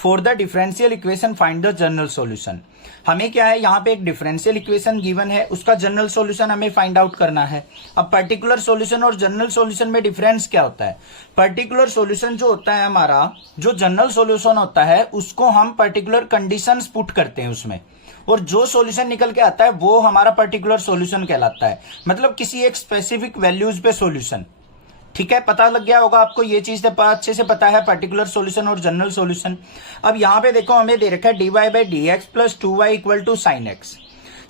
For the differential equation find the general solution. हमें क्या है, यहाँ पे एक डिफरेंशियल इक्वेशन गिवन है, उसका जनरल सॉल्यूशन हमें फाइंड आउट करना है। अब पर्टिकुलर सॉल्यूशन और जनरल सॉल्यूशन में डिफरेंस क्या होता है? पर्टिकुलर सॉल्यूशन जो होता है हमारा, जो जनरल सॉल्यूशन होता है उसको हम पर्टिकुलर कंडीशंस पुट करते हैं उसमें, और जो सॉल्यूशन निकल के आता है वो हमारा पर्टिकुलर सॉल्यूशन कहलाता है। मतलब किसी एक स्पेसिफिक वैल्यूज पे सॉल्यूशन। ठीक है, पता लग गया होगा आपको, ये चीज अच्छे से पता है, पर्टिकुलर सॉल्यूशन और जनरल सॉल्यूशन। अब यहां पे देखो हमें दे रखा है dy/dx plus 2y equal to sine x.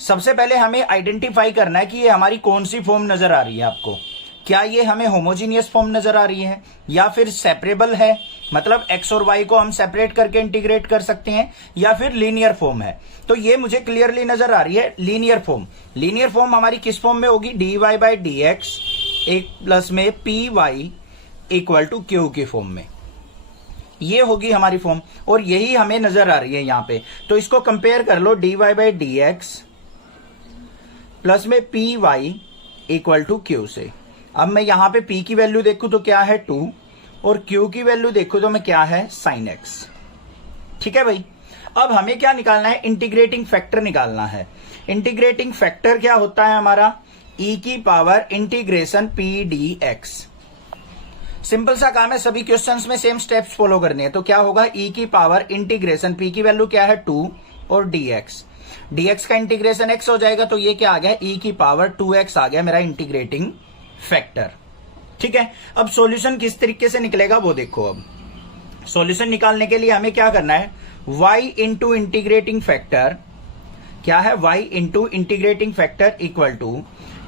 सबसे पहले हमें आइडेंटिफाई करना है कि ये हमारी कौन सी फॉर्म नजर आ रही है आपको। क्या ये हमें होमोजीनियस फॉर्म नजर आ रही है, या फिर सेपरेबल है, मतलब x और y को हम सेपरेट करके इंटीग्रेट कर सकते हैं, या फिर लीनियर फॉर्म है। तो ये मुझे क्लियरली नजर आ रही है लीनियर फॉर्म। लीनियर फॉर्म हमारी किस फॉर्म में होगी? dy/dx एक प्लस में py इक्वल टू क्यू की फॉर्म में, ये होगी हमारी फॉर्म, और यही हमें नजर आ रही है यहां पे। तो इसको कंपेयर कर लो, dy/dx प्लस में py इक्वल टू क्यू से। अब मैं यहां पे p की वैल्यू देखूं तो क्या है 2, और q की वैल्यू देखूं तो मैं क्या है sin x। ठीक है भाई, अब हमें क्या निकालना है? इंटीग्रेटिंग फैक्टर निकालना है। इंटीग्रेटिंग फैक्टर क्या होता है हमारा? e की power integration p dx। Simple सा काम है, सभी क्वेश्चंस में सेम स्टेप्स फॉलो करने हैं। तो क्या होगा? e की पावर इंटीग्रेशन, p की वैल्यू क्या है 2, और dx का इंटीग्रेशन x हो जाएगा, तो ये क्या आ गया? e की पावर 2x आ गया मेरा इंटीग्रेटिंग फैक्टर। ठीक है, अब सॉल्यूशन किस तरीके से निकलेगा वो देखो। अब सॉल्यूशन निकालने के लिए हमें क्या करना है? y इंटू इंटीग्रेटिंग फैक्टर, क्या है? y into integrating factor equal to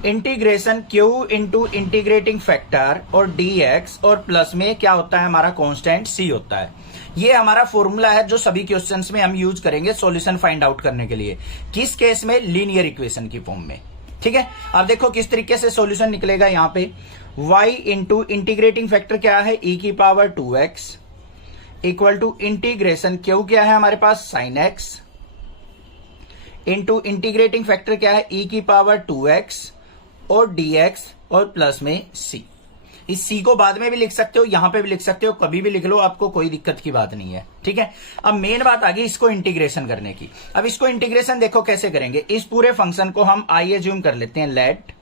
integration q into integrating factor और dx, और प्लस में क्या होता है हमारा? कांस्टेंट c होता है। ये हमारा फॉर्मूला है जो सभी क्वेश्चंस में हम यूज करेंगे सॉल्यूशन फाइंड आउट करने के लिए। किस केस में? लीनियर इक्वेशन की फॉर्म में। ठीक है, अब देखो किस तरीके से सॉल्यूशन निकलेगा। यहां पे y इंटू इंटीग्रेटिंग फैक्टर क्या है? e की power 2x equal to integration q क्या है हमारे पास? sin x into integrating factor क्या है? e की पावर 2x और dx, और प्लस में c। इस c को बाद में भी लिख सकते हो, यहां पे भी लिख सकते हो, कभी भी लिख लो, आपको कोई दिक्कत की बात नहीं है। ठीक है, अब मेन बात आ गई इसको इंटीग्रेशन करने की। अब इसको इंटीग्रेशन देखो कैसे करेंगे। इस पूरे फंक्शन को हम i एज्यूम कर लेते हैं, let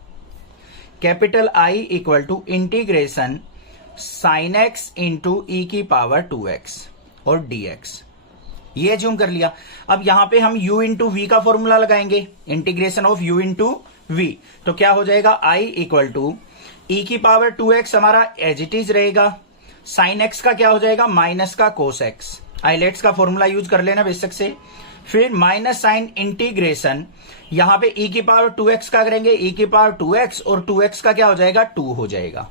capital I equal to integration sine x into e की पावर 2x और dx, ये एज्यूम कर लिया। अब यहां पे हम u इंटू v का फॉर्मूला लगाएंगे, integration of u into v। तो क्या हो जाएगा? i इक्वल टू ई की पावर 2x हमारा एज इट इज रहेगा, साइन x का क्या हो जाएगा? माइनस का कोस x। आइलेट्स का फॉर्मूला यूज कर लेना बेशक से। फिर माइनस साइन इंटीग्रेशन, यहां पे e की पावर 2x का करेंगे, e की पावर 2x, और 2x का क्या हो जाएगा? 2 हो जाएगा।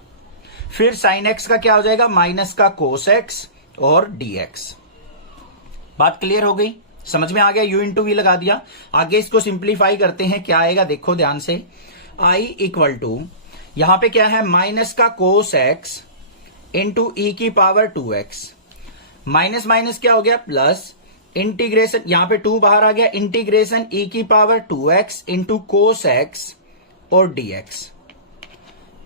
फिर साइन x का क्या हो जाएगा? माइनस का कोस x और dx। बात क्लियर हो गई, समझ में आ गया? u इंटू वी लगा दिया। आगे इसको सिंप्लीफाई करते हैं, क्या आएगा देखो ध्यान से। i इक्वल टू यहां पे क्या है? माइनस का कोस x इंटू ई की पावर 2x, माइनस माइनस क्या हो गया? प्लस इंटीग्रेशन, यहां पे 2 बाहर आ गया, इंटीग्रेशन ई की power 2x into cos x और dx।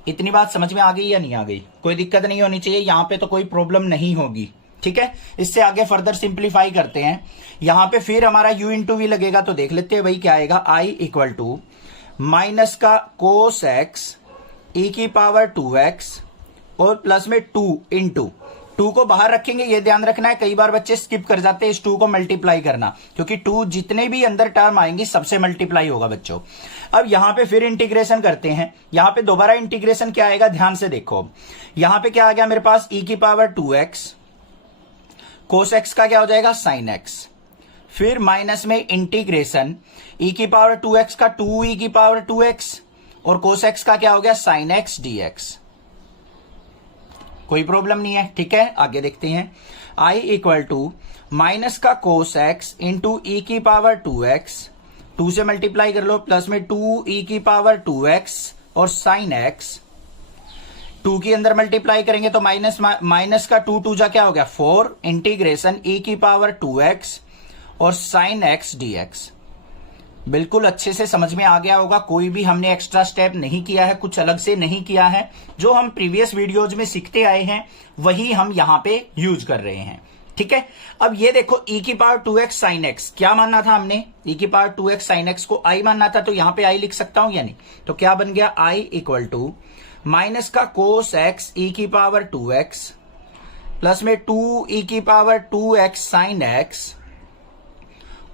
इतनी बात समझ में आ गई या नहीं आ गई? कोई दिक्कत नहीं होनी चाहिए, यहां पे तो कोई प्रॉब्लम नहीं होगी। ठीक है, इससे आगे फर्दर सिंप्लीफाई करते हैं। यहां पे फिर हमारा u इंटू वी लगेगा, तो देख लेते हैं भाई क्या आएगा। i इक्वल टू माइनस का कोस x ई की पावर 2x और प्लस में 2 इंटू 2 को बाहर रखेंगे, ये ध्यान रखना है। कई बार बच्चे स्किप कर जाते हैं इस 2 को मल्टीप्लाई करना, क्योंकि 2 जितने भी अंदर टर्म आएंगी सबसे मल्टीप्लाई होगा बच्चों। अब यहां पे फिर इंटीग्रेशन करते हैं, यहां पे दोबारा इंटीग्रेशन क्या आएगा? ध्यान से देखो, यहां पे क्या आ गया मेरे पास? e की पावर 2x, कोस x का क्या हो जाएगा? Sine x। फिर माइनस में इंटीग्रेशन e की पावर 2x का 2e की पावर 2x, और कोस x का क्या हो गया? Sine x dx। कोई प्रॉब्लम नहीं है। ठीक है, आगे देखते हैं। i इक्वल टू माइनस का कोस x इंटू ई की पावर 2x, 2 से मल्टीप्लाई कर लो, प्लस में 2e की पावर 2x और साइन x। 2 के अंदर मल्टीप्लाई करेंगे तो माइनस माइनस का 2 जा क्या हो गया? 4 इंटीग्रेशन e की पावर 2x और साइन x dx। बिल्कुल अच्छे से समझ में आ गया होगा, कोई भी हमने एक्स्ट्रा स्टेप नहीं किया है, कुछ अलग से नहीं किया है। जो हम प्रीवियस वीडियोज में सीखते आए हैं वही हम यहां पे यूज कर रहे हैं। ठीक है। अब ये देखो e की पावर 2x sin x क्या मानना था हमने, e की पावर 2x sin x को i मानना था, तो यहां पे i लिख सकता हूं या नहीं, तो क्या बन गया i इक्वल टू माइनस का cos x e की पावर 2x प्लस में 2 e की पावर 2x sin x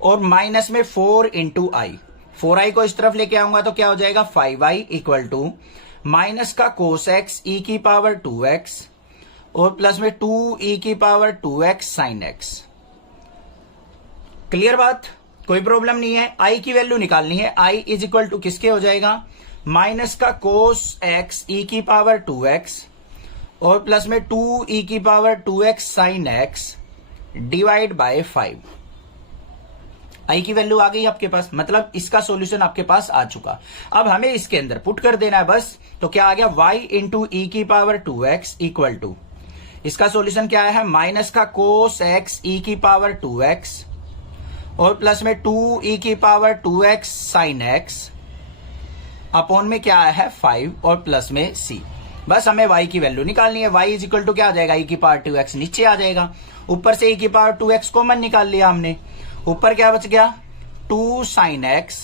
और माइनस में 4 इंटू आई। 4i को इस तरफ लेके आऊंगा तो क्या हो जाएगा 5i इक्वल टू माइनस का cos x e की पावर 2x और प्लस में 2 e की power 2x sin x। Clear बात, कोई प्रॉब्लम नहीं है। i की वैल्यू निकालनी है, i इज इक्वल टू किसके हो जाएगा माइनस का cos x e की पावर 2x और प्लस में 2 e की power 2x sin x divide bye 5। i की वैल्यू आ गई आपके पास, मतलब इसका सॉल्यूशन आपके पास आ चुका। अब हमें इसके अंदर पुट कर देना है बस, तो क्या आ गया y इंटू ई की पावर 2x इक्वल टू, इसका सॉल्यूशन क्या है माइनस का cos x e की पावर 2x और प्लस में 2 e की power 2x sin x upon में क्या है 5 और प्लस में c। बस हमें y की वैल्यू निकालनी है। y इज इक्वल टू क्या आ जाएगा e की पावर 2x नीचे आ जाएगा, ऊपर से e की पावर 2x कॉमन निकाल लिया हमने, ऊपर क्या बच गया 2 sin x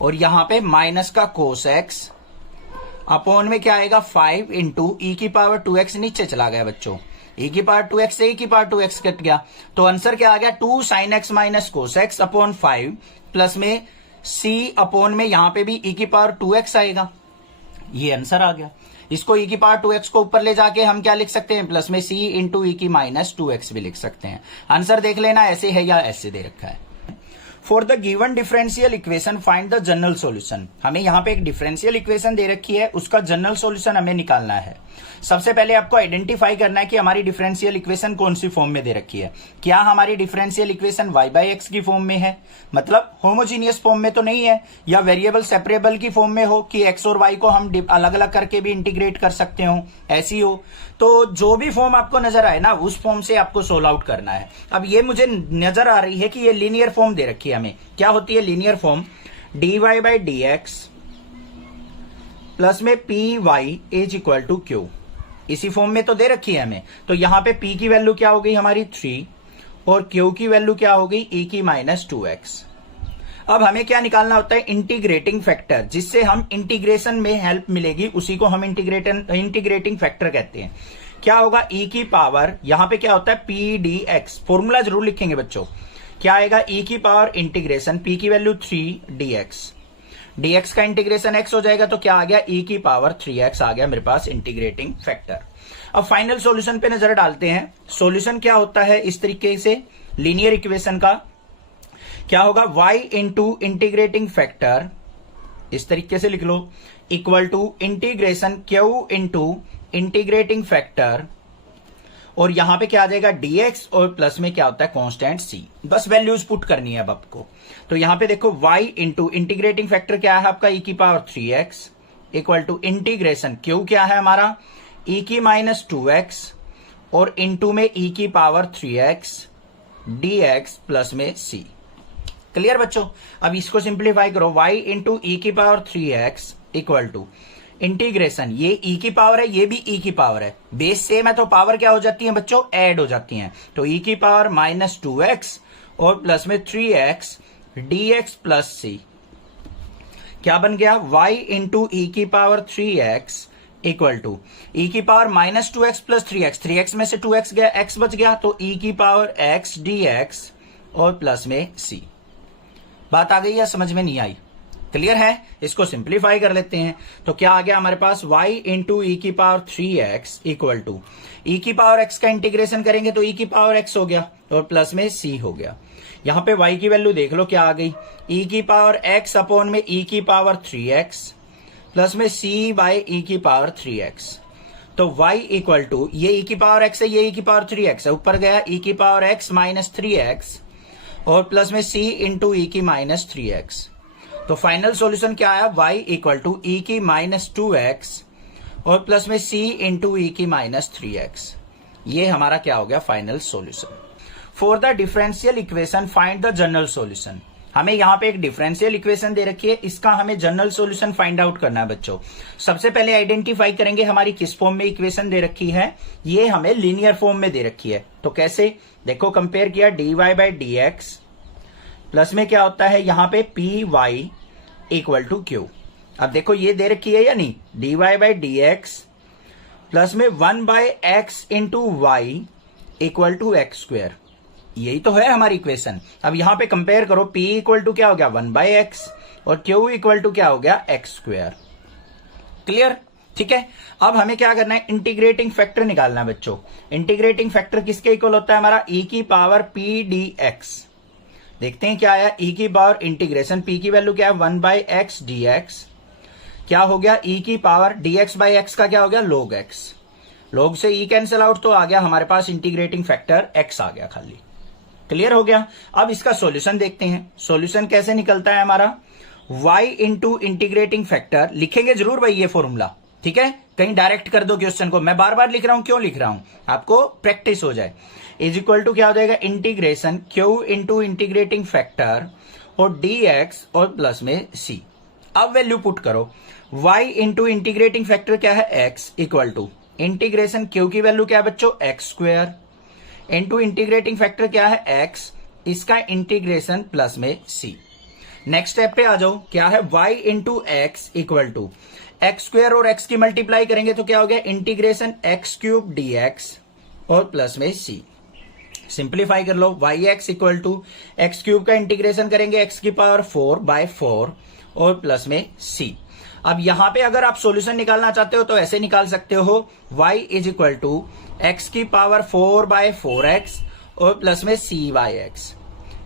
और यहां पे माइनस का cos x अपॉन में क्या आएगा 5 इंटू ई की पावर 2x नीचे चला गया बच्चों, e की पावर 2x से e की पावर 2x कट गया, तो आंसर क्या आ गया 2 sin x minus cos x upon 5 plus में c अपॉन में यहां पे भी e की पावर 2x आएगा। ये आंसर आ गया। इसको e की पावर 2x को ऊपर ले जाके हम क्या लिख सकते हैं प्लस में c इंटू ई की माइनस 2x भी लिख सकते हैं। आंसर देख लेना ऐसे है या ऐसे दे रखा है। For the given differential equation find the general solution. हमें यहाँ पे एक डिफरेंशियल इक्वेशन दे रखी है, उसका जनरल सॉल्यूशन हमें निकालना है। सबसे पहले आपको आइडेंटिफाई करना है कि हमारी डिफरेंशियल इक्वेशन कौन सी फॉर्म में दे रखी है। क्या हमारी differential equation y by x की फॉर्म में है, मतलब होमोजीनियस फॉर्म में तो नहीं है, या वेरिएबल सेपरेबल की फॉर्म में हो कि x और y को हम अलग अलग करके भी इंटीग्रेट कर सकते हो, ऐसी हो। तो जो भी फॉर्म आपको नजर आए ना उस फॉर्म से आपको सोल्व आउट करना है। अब ये मुझे नजर आ रही है कि ये लीनियर फॉर्म दे रखी है हमें। क्या होती है linear form, dy by d x plus में p y is equal to q, इसी फॉर्म में तो दे रखी है हमें। तो यहां पे p की वैल्यू क्या हो गई हमारी 3 और q की वैल्यू क्या हो गई e की माइनस 2x। अब हमें क्या निकालना होता है इंटीग्रेटिंग फैक्टर, जिससे हम इंटीग्रेशन में हेल्प मिलेगी, उसी को हम इंटीग्रेटिंग फैक्टर कहते हैं। क्या होगा e की पावर, यहां पे क्या होता है पी डी एक्स, फॉर्मूला जरूर लिखेंगे बच्चों। क्या आएगा e की पावर इंटीग्रेशन p की वैल्यू 3 dx, dx का इंटीग्रेशन x हो जाएगा, तो क्या आ गया e की पावर 3x आ गया मेरे पास इंटीग्रेटिंग फैक्टर। अब फाइनल सॉल्यूशन पे नजर डालते हैं। सॉल्यूशन क्या होता है इस तरीके से लीनियर इक्वेशन का, क्या होगा y इंटू इंटीग्रेटिंग फैक्टर, इस तरीके से लिख लो, equal to integration q into integrating factor, और यहां पे क्या आ जाएगा dx और प्लस में क्या होता है कांस्टेंट c। बस वैल्यूज पुट करनी है अब आपको। तो यहां पे देखो y इंटू इंटीग्रेटिंग फैक्टर क्या है आपका e की power 3x equal to integration q क्या है हमारा e की माइनस 2x और इंटू में e की पावर 3x dx प्लस में c। क्लियर बच्चों। अब इसको सिंप्लीफाई करो, y इंटू ई की power 3x equal to integration, ये e की पावर है ये भी e की पावर है, बेस सेम है तो पावर क्या हो जाती है बच्चों ऐड हो जाती हैं। तो e की पावर माइनस 2x और प्लस में 3x dx प्लस c। क्या बन गया y इंटू ई की power 3x equal to e की power minus 2x plus 3x, 3x में से 2x गया x बच गया, तो e की पावर x dx और प्लस में c। बात आ गई या समझ में नहीं आई? क्लियर है। इसको सिंप्लीफाई कर लेते हैं। तो क्या आ गया हमारे पास y इंटू ई की power 3x equal to e की पावर x का इंटीग्रेशन करेंगे तो ई की पावर x हो गया और प्लस में c हो गया। यहां पे y की वैल्यू देख लो क्या आ गई, e की पावर x अपॉन में e की पावर 3x प्लस में c बाय e की पावर 3x। तो y इक्वल टू ये e की पावर x है ये e की पावर 3x है, ऊपर गया e की पावर x माइनस 3x और प्लस में c इंटू ई की माइनस 3x। तो फाइनल सॉल्यूशन क्या आया y इक्वल टू ई की माइनस 2x और प्लस में c इंटू ई की माइनस 3x। ये हमारा क्या हो गया final solution. For the differential equation find the general solution. हमें यहाँ पे एक डिफरेंशियल इक्वेशन दे रखी है, इसका हमें जनरल सॉल्यूशन फाइंड आउट करना है बच्चों। सबसे पहले आइडेंटिफाई करेंगे हमारी किस फॉर्म में इक्वेशन दे रखी है, ये हमें लीनियर फॉर्म में दे रखी है। तो कैसे, देखो कंपेयर किया dy/dx प्लस में क्या होता है यहाँ पे py इक्वल टू q। अब देखो ये दे रखी है या नहीं, dy/dx प्लस में 1/x into y equal to x square, यही तो है हमारी इक्वेशन। अब यहां पे कंपेयर करो, p इक्वल टू क्या हो गया 1/x और q इक्वल टू क्या हो गया एक्स स्क्वेयर। क्लियर, ठीक है। अब हमें क्या करना है, इंटीग्रेटिंग फैक्टर निकालना है बच्चों। इंटीग्रेटिंग फैक्टर किसके इक्वल होता है हमारा, e की पावर p dx। देखते हैं क्या आया, e की पावर इंटीग्रेशन p की वैल्यू क्या है 1/x dx, क्या हो गया e की पावर dx/x का क्या हो गया log x। log से e कैंसिल आउट तो आ गया हमारे पास इंटीग्रेटिंग फैक्टर x आ गया खाली। क्लियर हो गया। अब इसका सॉल्यूशन देखते हैं, सॉल्यूशन कैसे निकलता है हमारा, y इंटू इंटीग्रेटिंग फैक्टर, लिखेंगे जरूर भाई ये फॉर्मूला, ठीक है, कहीं डायरेक्ट कर दो क्वेश्चन को। मैं बार बार लिख रहा हूं, क्यों लिख रहा हूं, आपको प्रैक्टिस हो जाए। इज इक्वल टू क्या हो जाएगा, integration q into integrating factor और dx और प्लस में c। अब वैल्यू पुट करो, y इंटू इंटीग्रेटिंग फैक्टर क्या है x equal to integration q की वैल्यू क्या है बच्चों x square into integrating factor क्या है x, इसका इंटीग्रेशन प्लस में c। नेक्स्ट स्टेप पे आ जाओ, क्या है y into x equal to x square और x की मल्टीप्लाई करेंगे तो क्या हो गया इंटीग्रेशन एक्स क्यूब dx और प्लस में c। सिंप्लीफाई कर लो, yx equal to x cube का इंटीग्रेशन करेंगे x की पावर 4/4 और प्लस में c। अब यहां पे अगर आप सॉल्यूशन निकालना चाहते हो तो ऐसे निकाल सकते हो, y is equal to x की पावर 4/4x और प्लस में c/x।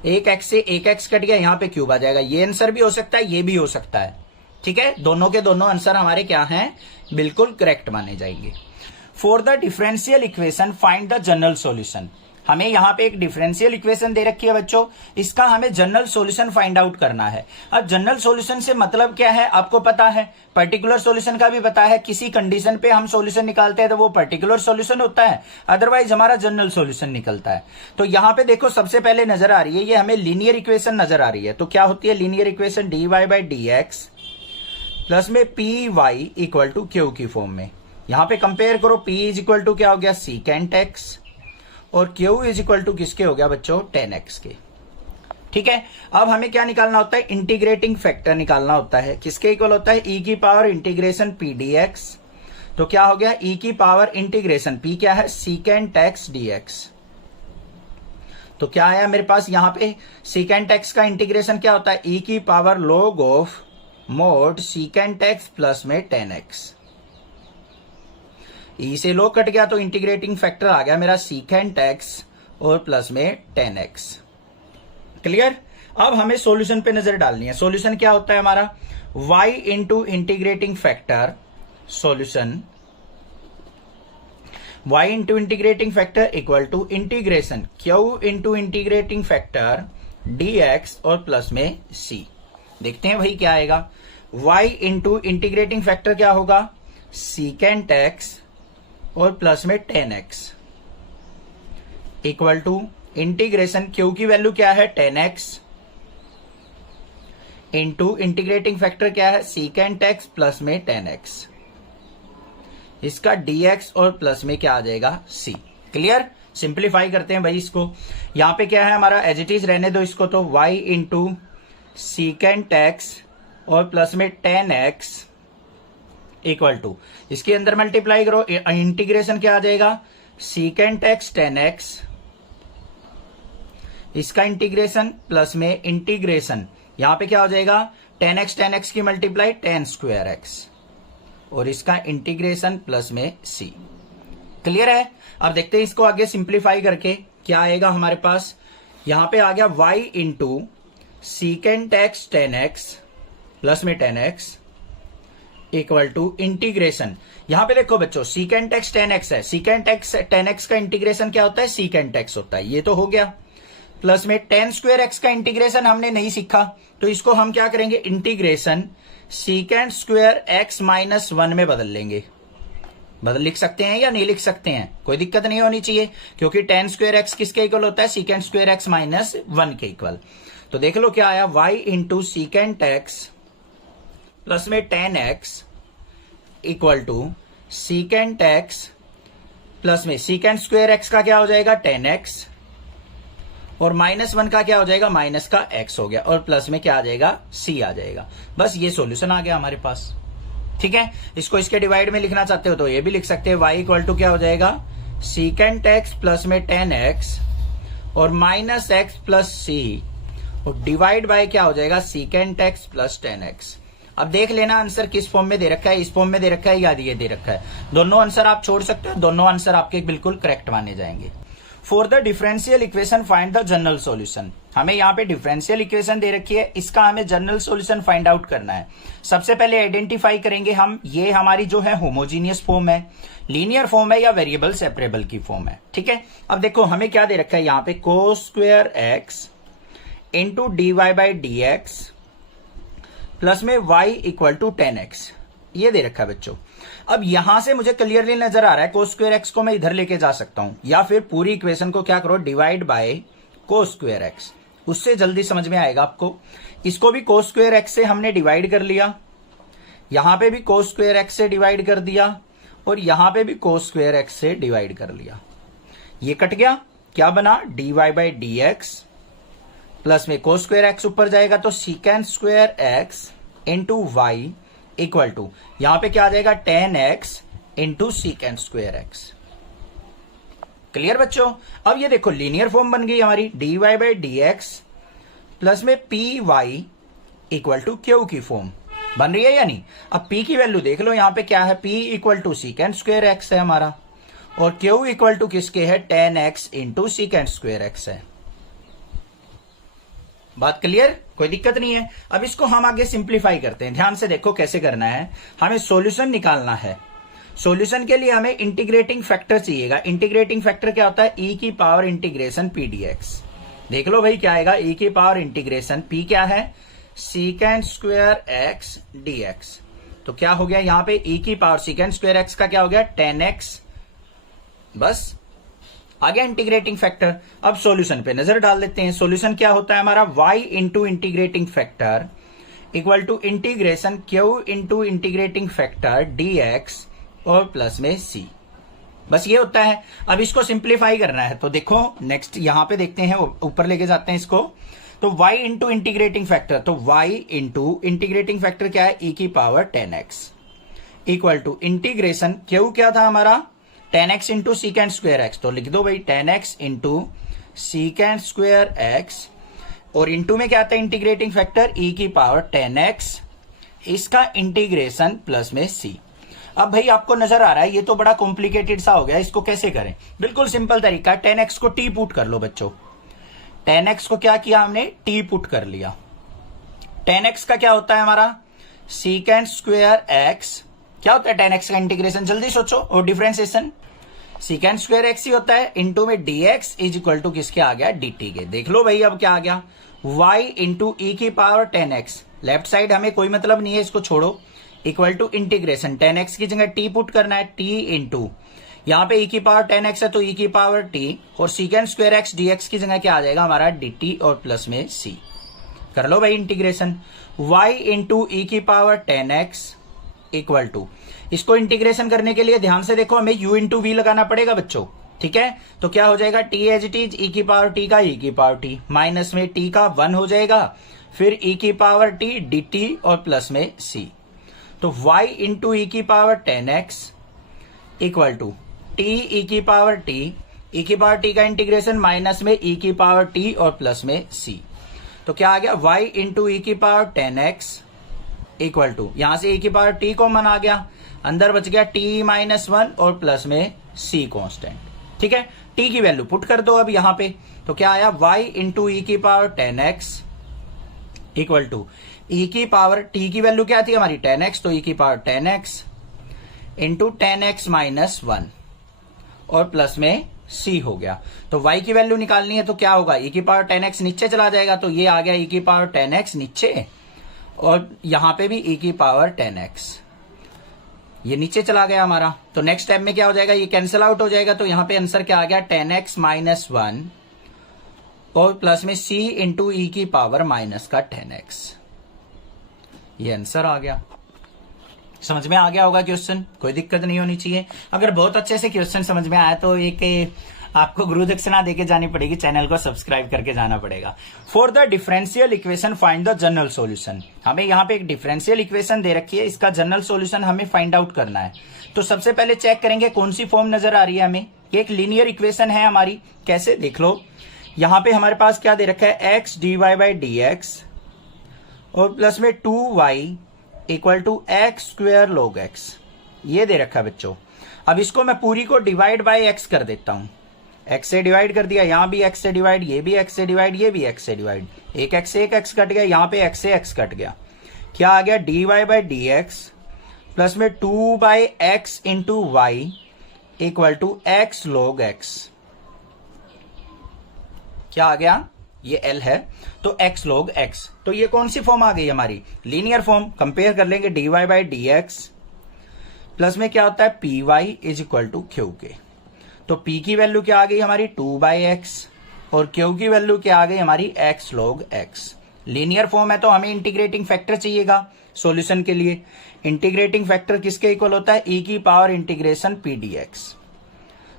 एक x से एक x कट गया, यहां पे क्यूब आ जाएगा। ये आंसर भी हो सकता है, ये भी हो सकता है, ठीक है। दोनों के दोनों आंसर हमारे क्या हैं, बिल्कुल करेक्ट माने जाएंगे। For the differential equation find the general solution. हमें यहाँ पे एक डिफरेंशियल इक्वेशन दे रखी है बच्चों, इसका हमें जनरल सॉल्यूशन फाइंड आउट करना है। अब जनरल सॉल्यूशन से मतलब क्या है आपको पता है, पर्टिकुलर सॉल्यूशन का भी पता है। किसी कंडीशन पे हम सॉल्यूशन निकालते हैं तो वो पर्टिकुलर सॉल्यूशन होता है, अदरवाइज हमारा जनरल सॉल्यूशन निकलता है। तो यहाँ पे देखो सबसे पहले नजर आ रही है, ये हमें लीनियर इक्वेशन नजर आ रही है। तो क्या होती है लीनियर इक्वेशन, dy/dx प्लस में py इक्वल टू q की फॉर्म में। यहाँ पे कंपेयर करो, p इज इक्वल टू क्या हो गया secant x और q इज इक्वल टू किसके हो गया बच्चों 10x के, ठीक है। अब हमें क्या निकालना होता है, इंटीग्रेटिंग फैक्टर निकालना होता है। किसके इक्वल होता है, e की पावर इंटीग्रेशन p dx। तो क्या हो गया e की पावर इंटीग्रेशन p क्या है secant x dx। तो क्या आया मेरे पास यहाँ पे, secant x का इंटीग्रेशन क्या होता है e की power log of mode secant x plus में 10x। ई से log कट गया तो इंटीग्रेटिंग फैक्टर आ गया मेरा secant x और प्लस में 10x। क्लियर। अब हमें सॉल्यूशन पे नजर डालनी है। सॉल्यूशन क्या होता है हमारा, y into integrating factor, solution y into integrating factor equal to integration q into integrating factor dx और प्लस में c। देखते हैं भाई क्या आएगा, y इंटू इंटीग्रेटिंग फैक्टर क्या होगा secant x और प्लस में 10x equal to integration q की वैल्यू क्या है 10x इंटू इंटीग्रेटिंग फैक्टर क्या है secant x प्लस में 10x, इसका dx और प्लस में क्या आ जाएगा c। क्लियर। सिंप्लीफाई करते हैं भाई इसको, यहां पे क्या है हमारा एज इट इज रहने दो इसको, तो y इंटू secant x और प्लस में 10x इक्वल टू, इसके अंदर मल्टीप्लाई करो, इंटीग्रेशन क्या आ जाएगा secant x 10x, इसका इंटीग्रेशन प्लस में इंटीग्रेशन यहां पे क्या हो जाएगा 10x की मल्टीप्लाई 10^2x और इसका इंटीग्रेशन प्लस में c। क्लियर है। अब देखते हैं इसको आगे सिंप्लीफाई करके क्या आएगा हमारे पास, यहां पे आ गया y into secant x 10x plus में 10x इक्वल टू इंटीग्रेशन, यहां पे देखो बच्चों secant x 10x है, secant x 10x का इंटीग्रेशन क्या होता है secant x होता है, ये तो हो गया। प्लस में 10^2x का इंटीग्रेशन हमने नहीं सीखा, तो इसको हम क्या करेंगे इंटीग्रेशन secant square x -1 में बदल लेंगे। बदल लिख सकते हैं या नहीं लिख सकते हैं, कोई दिक्कत नहीं होनी चाहिए, क्योंकि टेन स्क्वायर एक्स किसके इक्वल होता है, सीकेंट स्क्वायर एक्स माइनस 1 के इक्वल। तो देख लो क्या आया, y into secant x plus में tan x equal to secant x plus में सीकेंट स्क्वायर एक्स का क्या हो जाएगा, टेन एक्स, और माइनस 1 का क्या हो जाएगा, माइनस का x हो गया, और प्लस में क्या आ जाएगा, c आ जाएगा। बस ये सॉल्यूशन आ गया हमारे पास। ठीक है, इसको इसके डिवाइड में लिखना चाहते हो तो ये भी लिख सकते हैं, y इक्वल टू क्या हो जाएगा, सीकेंट एक्स प्लस में टेन एक्स और माइनस एक्स प्लस सी, और डिवाइड बाय क्या हो जाएगा, secant x plus ten x. अब देख लेना आंसर किस फॉर्म में दे रखा है, इस फॉर्म में दे रखा है या ये दे रखा है। दोनों आंसर आप छोड़ सकते हो, दोनों आंसर आपके बिल्कुल करेक्ट माने जाएंगे। For the differential equation find the general solution. हमें यहाँ पे डिफरेंशियल इक्वेशन दे रखी है, इसका हमें जनरल सॉल्यूशन फाइंड आउट करना है। सबसे पहले आइडेंटिफाई करेंगे हम, ये हमारी जो है होमोजीनियस फॉर्म है, लीनियर फॉर्म है या वेरिएबल सेपरेबल की फॉर्म है। ठीक है, अब देखो हमें क्या दे रखा है यहाँ पे, cos square x into d y by d x plus में y equal to ten x, ये दे रखा है बच्चों। अब यहां से मुझे क्लियरली नजर आ रहा है कोस स्क्वायर एक्स को मैं इधर लेके जा सकता हूं, या फिर पूरी इक्वेशन को क्या करो, divide by cos square x, उससे जल्दी समझ में आएगा आपको। इसको भी कोस स्क्वायर एक्स से हमने डिवाइड कर लिया, यहां पे भी कोस स्क्वायर एक्स से डिवाइड कर दिया, और यहां पे भी कोस स्क्वायर एक्स से डिवाइड कर लिया। ये कट गया, क्या बना, d y by d x plus में कोस स्क्वायर एक्स ऊपर जाएगा तो secant square x into y equal to, यहां पे क्या आ जाएगा, ten x into secant square x. Clear बच्चों। अब ये देखो लीनियर फॉर्म बन गई हमारी, d y by d x plus में p y equal to q की फॉर्म बन रही है या नहीं। अब पी की वैल्यू देख लो, यहां पे क्या है, p equal to secant square x है हमारा, और क्यू इक्वल टू किसके है, tan x into secant square x है। बात क्लियर, कोई दिक्कत नहीं है। अब इसको हम आगे सिंप्लीफाई करते हैं, ध्यान से देखो कैसे करना है। हमें सॉल्यूशन निकालना है, सॉल्यूशन के लिए हमें इंटीग्रेटिंग फैक्टर चाहिएगा। इंटीग्रेटिंग फैक्टर क्या होता है, ई की पावर इंटीग्रेशन पी डीएक्स। देख लो भाई क्या आएगा, ई की पावर इंटीग्रेशन पी क्या है, सीकेंट स्क्वायर एक्स डीएक्स। तो क्या हो गया यहां पे, ई की पावर सीकेंट स्क्वायर एक्स का क्या हो गया, टेन एक्स, बस आ गया इंटीग्रेटिंग फैक्टर। अब सॉल्यूशन पे नजर डाल देते हैं। सॉल्यूशन क्या होता है हमारा, y into integrating factor equal to integration q into integrating factor dx और प्लस में c, बस ये होता है। अब इसको सिंप्लीफाई करना है, तो देखो नेक्स्ट यहां पे देखते हैं, ऊपर लेके जाते हैं इसको। तो y इंटू इंटीग्रेटिंग फैक्टर, तो y इंटू इंटीग्रेटिंग फैक्टर क्या है, e की power tan x equal to integration q क्या था हमारा, tan x into secant square x. तो लिख दो भाई tan x into secant square x, और इंटू में क्या आता है इंटीग्रेटिंग फैक्टर ई की पावर टेन एक्स, इसका इंटीग्रेशन प्लस में सी। अब भाई आपको नजर आ रहा है ये तो बड़ा कॉम्प्लिकेटेड सा हो गया, इसको कैसे करें, बिल्कुल सिंपल तरीका, टेन एक्स को टी पुट कर लो बच्चों। टेन एक्स को क्या किया हमने, टी पुट कर लिया। टेन एक्स का क्या होता है हमारा, सीकेंट स्क्वायर एक्स, क्या होता है टेन एक्स का इंटीग्रेशन, जल्दी सोचो, और डिफरेंशिएशन सीकेंट स्क्वायर एक्स ही होता है, इंटू में डीएक्स इज इक्वल टू किसके आ गया, डीटी के। देख लो भाई अब क्या आ गया, y इंटू ई की power tan x, left side हमें कोई मतलब नहीं है, इसको छोड़ो, equal to integration tan x की जगह टी पुट करना है, टी इंटू यहां पे ई की पावर टेन एक्स है तो ई की पावर टी, और सीकेंट स्क्वायर एक्स डीएक्स की जगह क्या आ जाएगा हमारा, dt और प्लस में c। कर लो भाई इंटीग्रेशन, y इंटू ई की power tan x equal to, इसको इंटीग्रेशन करने के लिए ध्यान से देखो हमें u इंटू वी लगाना पड़ेगा बच्चों। ठीक है, तो क्या हो जाएगा, t as it is, e की पावर टी का ई की पावर टी, माइनस में टी का 1 हो जाएगा, फिर ई की पावर टी डी टी और प्लस में सी। तो y इंटू ई की power tan x equal to t e की पावर टी, ई की पावर टी का इंटीग्रेशन माइनस में ई की पावर टी और प्लस में सी। तो क्या आ गया, y इंटू ई की power tan x equal to, यहां से ई की पावर टी कॉमन आ गया, अंदर बच गया t माइनस 1 और प्लस में c कांस्टेंट। ठीक है, t की वैल्यू पुट कर दो अब यहां पे, तो क्या आया, y इंटू ई की power tan x equal to e की पावर, t की वैल्यू क्या थी हमारी टेन एक्स, तो ई की power tan x into ten x minus 1 और प्लस में c हो गया। तो y की वैल्यू निकालनी है तो क्या होगा, ई की पावर टेन एक्स नीचे चला जाएगा, तो ये आ गया ई की पावर टेन एक्स नीचे, और यहां पे भी ई की पावर टेन एक्स, ये नीचे चला गया हमारा। तो नेक्स्ट स्टेप में क्या हो जाएगा, ये कैंसिल आउट हो जाएगा। तो यहां पे आंसर क्या आ गया, 10x माइनस 1 और प्लस में c इंटू ई की पावर माइनस का 10x। ये आंसर आ गया। समझ में आ गया होगा क्वेश्चन, कोई दिक्कत नहीं होनी चाहिए। अगर बहुत अच्छे से क्वेश्चन समझ में आया तो एक आपको गुरु दक्षिणा देके जानी पड़ेगी, चैनल को सब्सक्राइब करके जाना पड़ेगा। For the differential equation find the general solution. हमें यहाँ पे एक डिफरेंशियल इक्वेशन दे रखी है, इसका जनरल सॉल्यूशन हमें फाइंड आउट करना है। तो सबसे पहले चेक करेंगे कौन सी फॉर्म नजर आ रही है हमें। एक लीनियर इक्वेशन है हमारी, कैसे देख लो। यहाँ पे हमारे पास क्या दे रखा है, x d y by d x और प्लस में 2y equal to x square log x, ये दे रखा है बच्चों। अब इसको मैं पूरी को डिवाइड बाय एक्स कर देता हूं। एक्स से डिवाइड कर दिया, यहां भी एक्स से डिवाइड, ये भी एक्स से डिवाइड, ये भी एक्स से डिवाइड। एक एक्स कट गया, यहां पे एक्स से एक्स कट गया। क्या आ गया, d y by d x plus में 2 by x into y equal to x log x. क्या आ गया, ये L है तो x log x। तो ये कौन सी फॉर्म आ गई हमारी, लीनियर फॉर्म। कंपेयर कर लेंगे dy by d x plus में क्या होता है py is equal to q के। तो p की वैल्यू क्या आ गई हमारी 2 बाई एक्स और q की वैल्यू क्या आ गई हमारी x log x। Linear form है तो हमें इंटीग्रेटिंग फैक्टर चाहिएगा सॉल्यूशन के लिए। इंटीग्रेटिंग फैक्टर किसके इक्वल होता है, e की पावर इंटीग्रेशन p dx।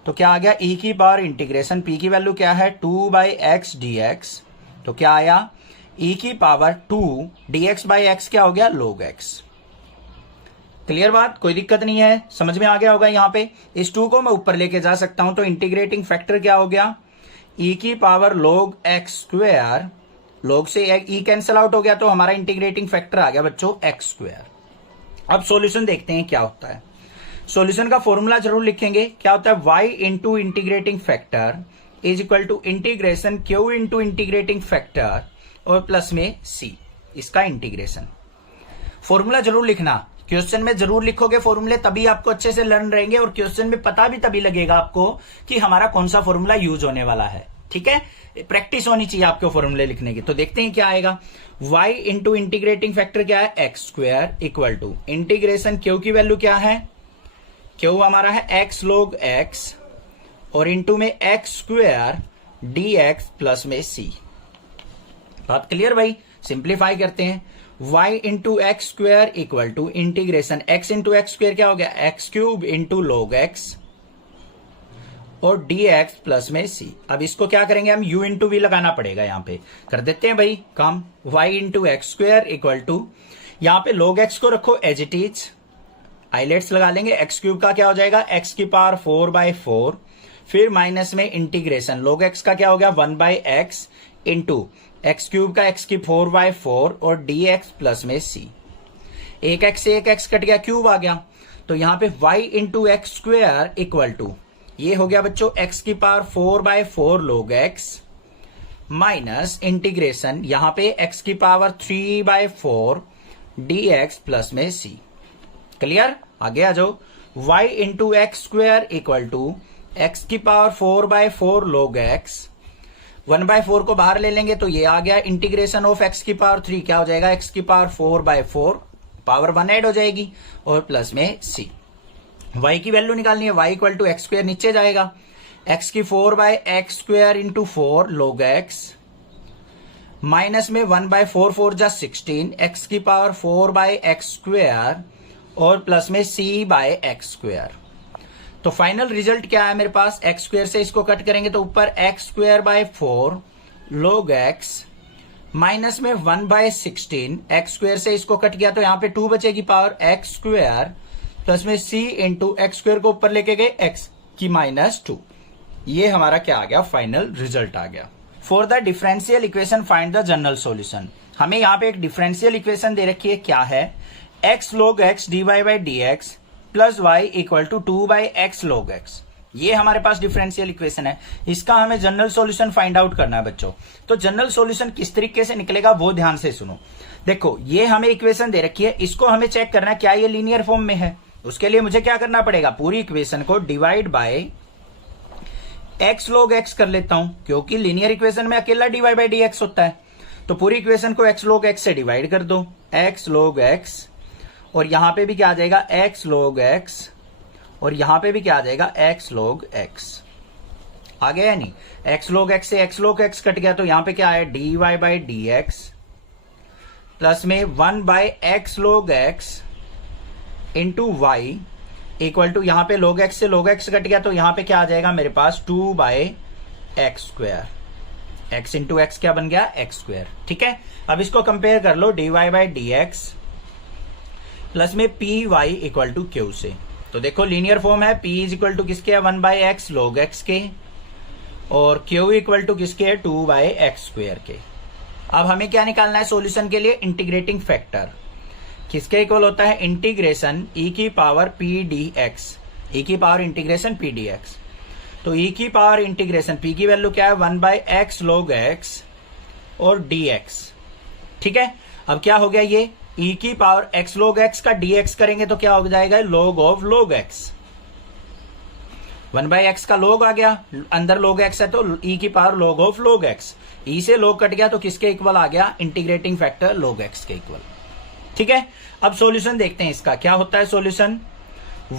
तो क्या आ गया, e की पावर इंटीग्रेशन p की वैल्यू क्या है 2 बाई एक्स डी एक्स। तो क्या आया, e की पावर 2 dx बाई एक्स क्या हो गया log x। क्लियर बात, कोई दिक्कत नहीं है, समझ में आ गया होगा। यहां पे इस 2 को मैं ऊपर लेके जा सकता हूं। तो इंटीग्रेटिंग फैक्टर क्या हो गया, e की power log x square. log से e कैंसिल आउट हो गया तो हमारा इंटीग्रेटिंग फैक्टर आ गया बच्चों x स्क्वायर। अब सॉल्यूशन देखते हैं क्या होता है। सॉल्यूशन का फॉर्मूला जरूर लिखेंगे, क्या होता है y into integrating factor is equal to integration q into integrating factor और प्लस में c, इसका इंटीग्रेशन। फॉर्मूला जरूर लिखना, क्वेश्चन में जरूर लिखोगे फॉर्मूले, तभी आपको अच्छे से लर्न रहेंगे और क्वेश्चन में पता भी तभी लगेगा आपको कि हमारा कौन सा फॉर्मूला यूज होने वाला है। ठीक है, प्रैक्टिस होनी चाहिए आपको फॉर्मूले लिखने की। तो देखते हैं क्या आएगा, y इंटू इंटीग्रेटिंग फैक्टर क्या है x square equal to integration q की वैल्यू क्या है, q हमारा है x log x और इंटू में एक्स स्क्वायर dx प्लस में c। बात क्लियर भाई, सिंप्लीफाई करते हैं। y into x square equal to integration x into x square क्या हो गया x cube into log x और dx प्लस में c। अब इसको क्या करेंगे हम, u इंटू वी लगाना पड़ेगा, यहां पे कर देते हैं भाई काम। y into x square equal to, यहां पे log x को रखो एज इट इज, आइलेट्स लगा लेंगे। एक्स क्यूब का क्या हो जाएगा x की पावर 4 बाई 4, फिर माइनस में इंटीग्रेशन log x का क्या हो गया 1 by x into x cube का x की 4 बाई 4 और dx प्लस में c। एक x से एक x कट गया, क्यूब आ गया। तो यहां पे y into x square equal to, ये हो गया बच्चों x की power 4 by 4 log x minus integration यहां पे x की पावर 3 बाई 4 dx प्लस में c। क्लियर, आगे आ जाओ। y into x square equal to x की power 4 by 4 log x, 1 by 4 को बाहर ले लेंगे तो ये आ गया इंटीग्रेशन ऑफ x की पावर 3, क्या हो जाएगा x की पावर 4 बाई 4, पावर 1 ऐड हो जाएगी और प्लस में c। y की वैल्यू निकालनी है, y equal to x square नीचे जाएगा, x की 4 by x square into 4 log x minus में 1 बाई 4 4 जा 16, x की पावर 4 बाई एक्स स्क्वायर और प्लस में c बाय एक्स स्क्वायर। तो फाइनल रिजल्ट क्या है मेरे पास, एक्स स्क्वायर से इसको कट करेंगे तो ऊपर x square by 4 log x minus में 1 बाय 16, एक्स स्क्वायर से इसको कट गया तो यहां पे 2 बचेगी पावर एक्स स्क्वायर प्लस में c इंटू एक्स स्क्वायर को ऊपर लेके गए x की माइनस 2। ये हमारा क्या आ गया, फाइनल रिजल्ट आ गया। For the differential equation find the general solution. हमें यहाँ पे एक डिफरेंशियल इक्वेशन दे रखी है, क्या है x log x dy by d x plus y equal to 2 by x log x। ये हमारे पास डिफरेंशियल इक्वेशन है, इसका हमें जनरल सॉल्यूशन फाइंड आउट करना है बच्चों। तो जनरल सॉल्यूशन किस तरीके से निकलेगा वो ध्यान से सुनो। देखो ये हमें इक्वेशन दे रखी है, इसको हमें चेक करना है क्या ये लीनियर फॉर्म में है। उसके लिए मुझे क्या करना पड़ेगा, पूरी इक्वेशन को divide by x log x कर लेता हूं, क्योंकि लीनियर इक्वेशन में अकेला dy बाई डी एक्स होता है। तो पूरी इक्वेशन को x log x से डिवाइड कर दो, x log x और यहां पे भी क्या आ जाएगा x log x, और यहां पे भी क्या आ जाएगा x log x। आ गया या नहीं? x log x से x log x कट गया तो यहां पे क्या है dy by d x plus में 1 by x log x into y equal to, यहां पे log x से log x कट गया तो यहां पे क्या आ जाएगा मेरे पास 2 by x square, x into x क्या बन गया एक्स स्क्वायर। ठीक है, अब इसको कंपेयर कर लो dy by d x plus में p y equal to q से। तो देखो लीनियर फॉर्म है, p इज इक्वल टू किसके है 1 बाई एक्स log x के, और q इक्वल टू किसके है 2 बाई एक्स स्क्वायर के। अब हमें क्या निकालना है सॉल्यूशन के लिए? इंटीग्रेटिंग फैक्टर किसके इक्वल होता है? इंटीग्रेशन e की power P d x, e की power integration p d x. तो e की पावर इंटीग्रेशन p की वैल्यू क्या है 1 बाई एक्स log x और dx। ठीक है, अब क्या हो गया ये e की पावर x log x का dx करेंगे तो क्या हो जाएगा log of log x। 1 by x का log आ गया, अंदर log x है तो e की power log of log x, e से log कट गया तो किसके इक्वल आ गया? इंटीग्रेटिंग फैक्टर log x के इक्वल। ठीक है, अब सॉल्यूशन देखते हैं इसका क्या होता है solution.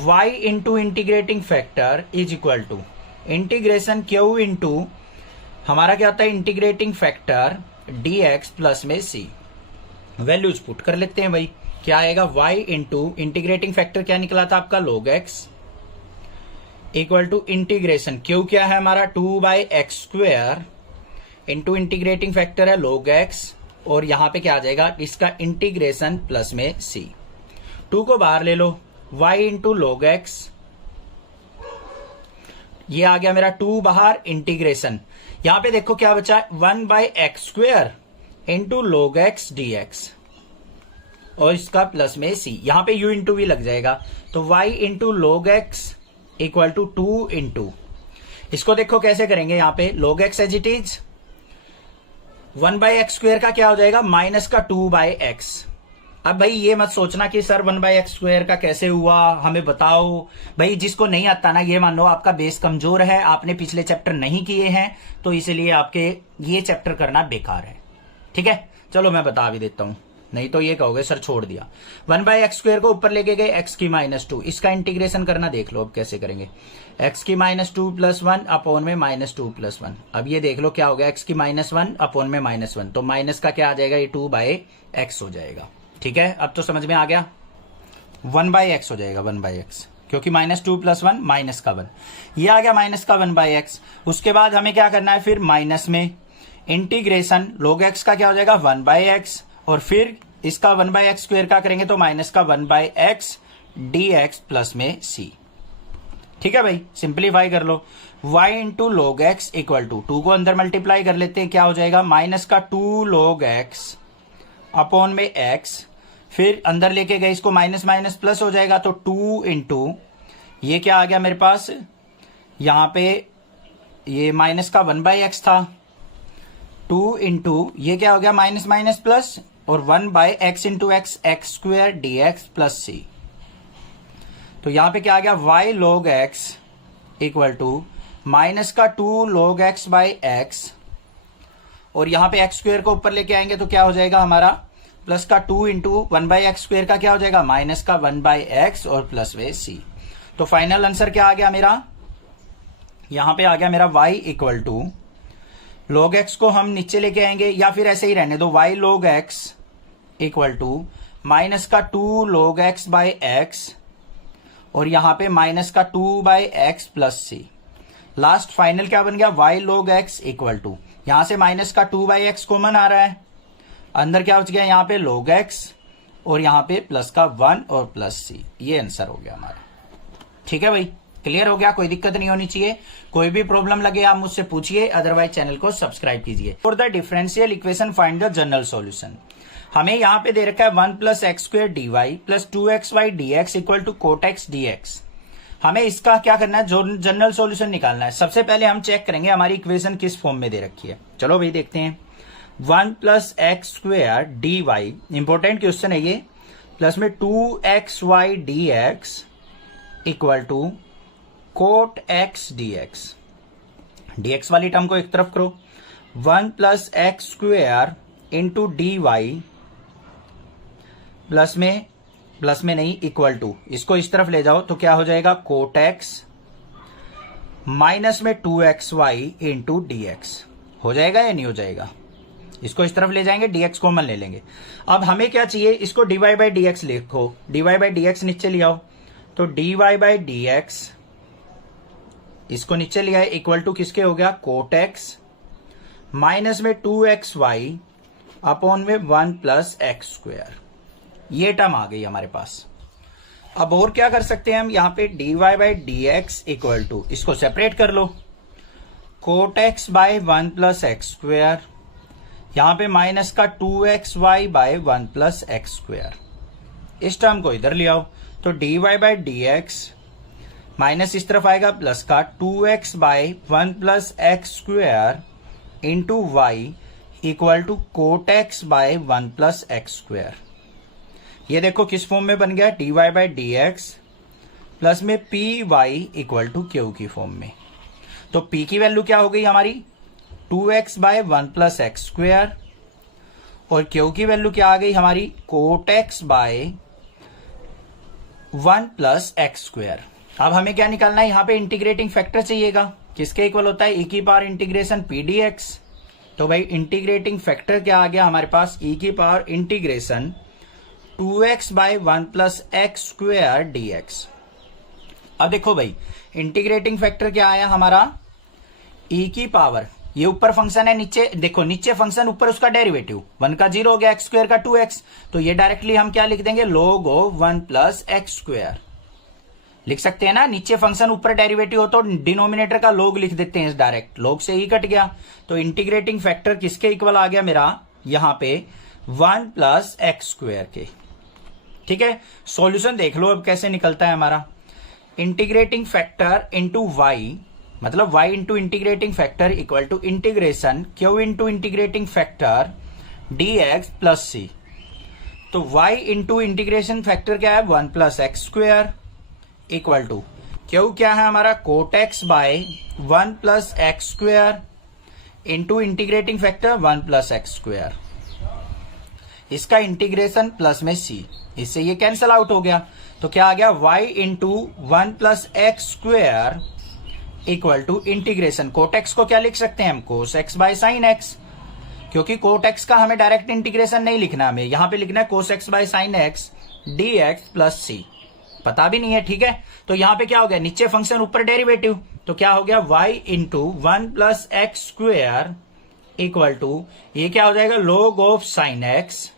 y into integrating factor is equal to integration q into हमारा क्या होता है इंटीग्रेटिंग फैक्टर dx प्लस में c। वैल्यूज पुट कर लेते हैं भाई, क्या आएगा y इंटू इंटीग्रेटिंग फैक्टर क्या निकला था आपका log x equal to integration q क्या है हमारा 2 by x square into integrating factor है log x, और यहां पे क्या आ जाएगा इसका इंटीग्रेशन प्लस में c। 2 को बाहर ले लो, y इंटू log x, ये आ गया मेरा 2 बाहर इंटीग्रेशन, यहां पे देखो क्या बचा 1 by x square into log x dx, और इसका प्लस में c, यहां पे u इंटू v लग जाएगा तो y into log x equal to 2 into, इसको देखो कैसे करेंगे, यहां पे log x as it is 1 by x square का क्या हो जाएगा माइनस का 2 बाई एक्स। अब भाई ये मत सोचना कि सर 1 बाई एक्स स्क्वायर का कैसे हुआ हमें बताओ, भाई जिसको नहीं आता ना, ये मान लो आपका बेस कमजोर है, आपने पिछले चैप्टर नहीं किए हैं तो इसलिए आपके ये चैप्टर करना बेकार है। ठीक है, चलो मैं बता भी देता हूं, नहीं तो ये कहोगे सर छोड़ दिया। 1 बाई एक्स स्क्वायर को ऊपर लेके गए x की -2, इसका इंटीग्रेशन करना देख लो अब कैसे करेंगे। x की -2 प्लस 1 अपॉन में -2 प्लस 1, अब ये देख लो क्या हो गया x की -1 अपॉन में -1, तो माइनस का क्या आ जाएगा ये 2 बाई एक्स हो जाएगा। ठीक है, अब तो समझ में आ गया 1 बाई एक्स हो जाएगा 1 बाई एक्स, क्योंकि -2 प्लस 1 माइनस का 1, ये आ गया माइनस का 1 बाई एक्स। उसके बाद हमें क्या करना है फिर माइनस में इंटीग्रेशन log x का क्या हो जाएगा 1 बाई एक्स, और फिर इसका 1 बाई एक्स स्क्वायर का करेंगे तो माइनस का 1 by x d x plus में c। ठीक है भाई, सिंप्लीफाई कर लो, y into log x equal to 2 को अंदर मल्टीप्लाई कर लेते हैं, क्या हो जाएगा माइनस का 2 log x अपॉन में x, फिर अंदर लेके गए इसको माइनस माइनस प्लस हो जाएगा तो 2 इंटू ये क्या आ गया मेरे पास, यहां पे ये माइनस का 1 बाई एक्स था, 2 इंटू ये क्या हो गया माइनस माइनस प्लस, और 1 by x into x x square d x plus c. तो यहां पे क्या आ गया y log x equal to minus का 2 log x बाई एक्स, और यहां पे एक्स स्क्वायर को ऊपर लेके आएंगे तो क्या हो जाएगा हमारा प्लस का 2 इंटू 1 बाई एक्स स्क्वायर का क्या हो जाएगा माइनस का 1 बाई एक्स और प्लस वे सी। तो फाइनल आंसर क्या आ गया मेरा, यहां पे आ गया मेरा y equal to log x को हम नीचे लेके आएंगे या फिर ऐसे ही रहने दो, y log x equal to minus का 2 log x बाई एक्स, और यहां पे माइनस का 2 by x plus c. Last final क्या बन गया y log x equal to, यहां से माइनस का 2 बाई एक्स कॉमन आ रहा है, अंदर क्या बच गया यहाँ पे log x, और यहां पे प्लस का 1 और प्लस सी। ये आंसर हो गया हमारा। ठीक है भाई, क्लियर हो गया, कोई दिक्कत नहीं होनी चाहिए। कोई भी प्रॉब्लम लगे आप मुझसे पूछिए, अदरवाइज चैनल को सब्सक्राइब कीजिए। For the differential equation find the general solution, हमें यहाँ पे दे रखा है 1 plus x square d y plus 2xy dx equal to cot x dx। हमें इसका क्या करना है, जो जनरल सॉल्यूशन निकालना है। सबसे पहले हम चेक करेंगे हमारी इक्वेशन किस फॉर्म में दे रखी है। चलो भाई देखते हैं, 1 plus x square d y, important question है ये, प्लस में 2xy dx equal to cot x dx। dx वाली टर्म को एक तरफ करो, 1 plus x square into d y plus में प्लस में नहीं, इक्वल टू, इसको इस तरफ ले जाओ तो क्या हो जाएगा, कोट एक्स माइनस में 2xy इंटू डी एक्स। हो जाएगा या नहीं हो जाएगा? इसको इस तरफ ले जाएंगे, dx कॉमन ले लेंगे। अब हमें क्या चाहिए, इसको dy बाई डी एक्स लिखो, dy बाई डी एक्स नीचे ले आओ, तो dy बाई डी एक्स इसको नीचे ले आए, इक्वल टू किसके हो गया, कोट एक्स माइनस में 2xy अपॉन में 1 प्लस एक्स स्क्वायर। ये टर्म आ गई हमारे पास। अब और क्या कर सकते हैं हम, यहां पे dy by d x equal to, इसको सेपरेट कर लो, cot x by 1 plus x square, यहां पे माइनस का 2xy by 1 plus x square. इस टर्म को इधर ले आओ, तो dy by d x minus इस तरफ आएगा प्लस का 2x by 1 plus x square into y equal to cot x by 1 plus x square. ये देखो किस फॉर्म में बन गया, dy by d x plus में p y equal to q की फॉर्म में। तो p की वैल्यू क्या हो गई हमारी, 2x by 1 plus x square, और q की वैल्यू क्या आ गई हमारी, cot x by 1 plus x square. अब हमें क्या निकालना है, यहां पे इंटीग्रेटिंग फैक्टर चाहिएगा, किसके इक्वल होता है, e की power integration p d x. तो भाई इंटीग्रेटिंग फैक्टर क्या आ गया हमारे पास, e की power integration 2x by 1 plus x square d x. अब देखो भाई इंटीग्रेटिंग फैक्टर क्या आया हमारा, e की पावर, ये ऊपर फंक्शन है, नीचे देखो, नीचे फंक्शन ऊपर उसका डेरिवेटिव 1 का 0 हो गया, एक्स स्क्वायर का 2x, तो ये डायरेक्टली हम क्या लिख देंगे, log of 1 plus x square लिख सकते हैं ना। नीचे फंक्शन ऊपर डेरिवेटिव हो तो डिनोमिनेटर का log लिख देते हैं डायरेक्ट, log से ही कट गया। तो इंटीग्रेटिंग फैक्टर किसके इक्वल आ गया मेरा, यहां पे 1 प्लस एक्स स्क्वायर के। ठीक है, सॉल्यूशन देख लो अब कैसे निकलता है हमारा, इंटीग्रेटिंग फैक्टर इंटू वाई, मतलब y into integrating factor equal to integration q into integrating factor dx plus c. तो y इंटू इंटीग्रेशन फैक्टर क्या है, 1 plus x square equal to q क्या है हमारा, cot x by 1 plus x square into integrating factor 1 plus x square, इसका integration plus में c, इससे ये कैंसल आउट हो गया। तो क्या आ गया, y into 1 plus x square equal to integration, cot x को क्या लिख सकते हैं हम, cos x by sine x, क्योंकि कोट एक्स का हमें डायरेक्ट इंटीग्रेशन नहीं लिखना, हमें यहां पे लिखना है cos x by sine x d x plus c, पता भी नहीं है। ठीक है, तो यहां पे क्या हो गया, नीचे फंक्शन ऊपर डेरिवेटिव, तो क्या हो गया, y into 1 plus x square equal to, ये क्या हो जाएगा, log ऑफ साइन एक्स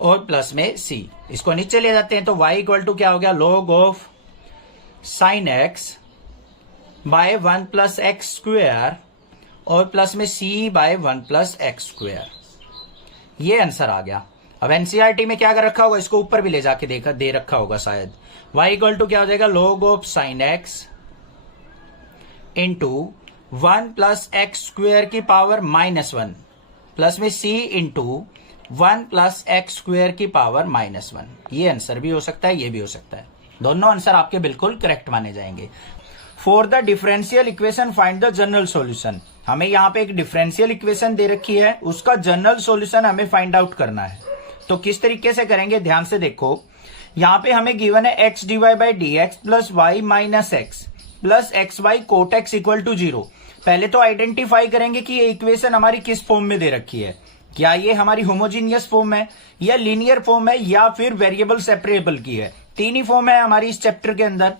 और प्लस में c, इसको नीचे ले जाते हैं, तो y इक्वल टू क्या हो गया, log of sine x by 1 plus x square और प्लस में c by 1 plus x square. ये आंसर आ गया। अब एनसीईआरटी में क्या कर रखा होगा, इसको ऊपर भी ले जाके देखा दे रखा होगा शायद, y इक्वल टू क्या हो जाएगा, log of sine x into 1 plus x square की पावर -1 प्लस में c into 1 plus x square की पावर -1। ये आंसर भी हो सकता है, ये भी हो सकता है, दोनों आंसर आपके बिल्कुल करेक्ट माने जाएंगे। For the differential equation find the general solution, हमें यहाँ पे एक डिफरेंशियल इक्वेशन दे रखी है, उसका जनरल सॉल्यूशन हमें फाइंड आउट करना है। तो किस तरीके से करेंगे, ध्यान से देखो, यहाँ पे हमें गिवन है x dy by d x plus y minus x plus x y cot x equal to 0। पहले तो आइडेंटिफाई करेंगे कि ये इक्वेशन हमारी किस फॉर्म में दे रखी है, क्या ये हमारी होमोजीनियस फॉर्म है या लीनियर फॉर्म है या फिर वेरिएबल सेपरेबल की है। तीन ही फॉर्म है हमारी इस चैप्टर के अंदर।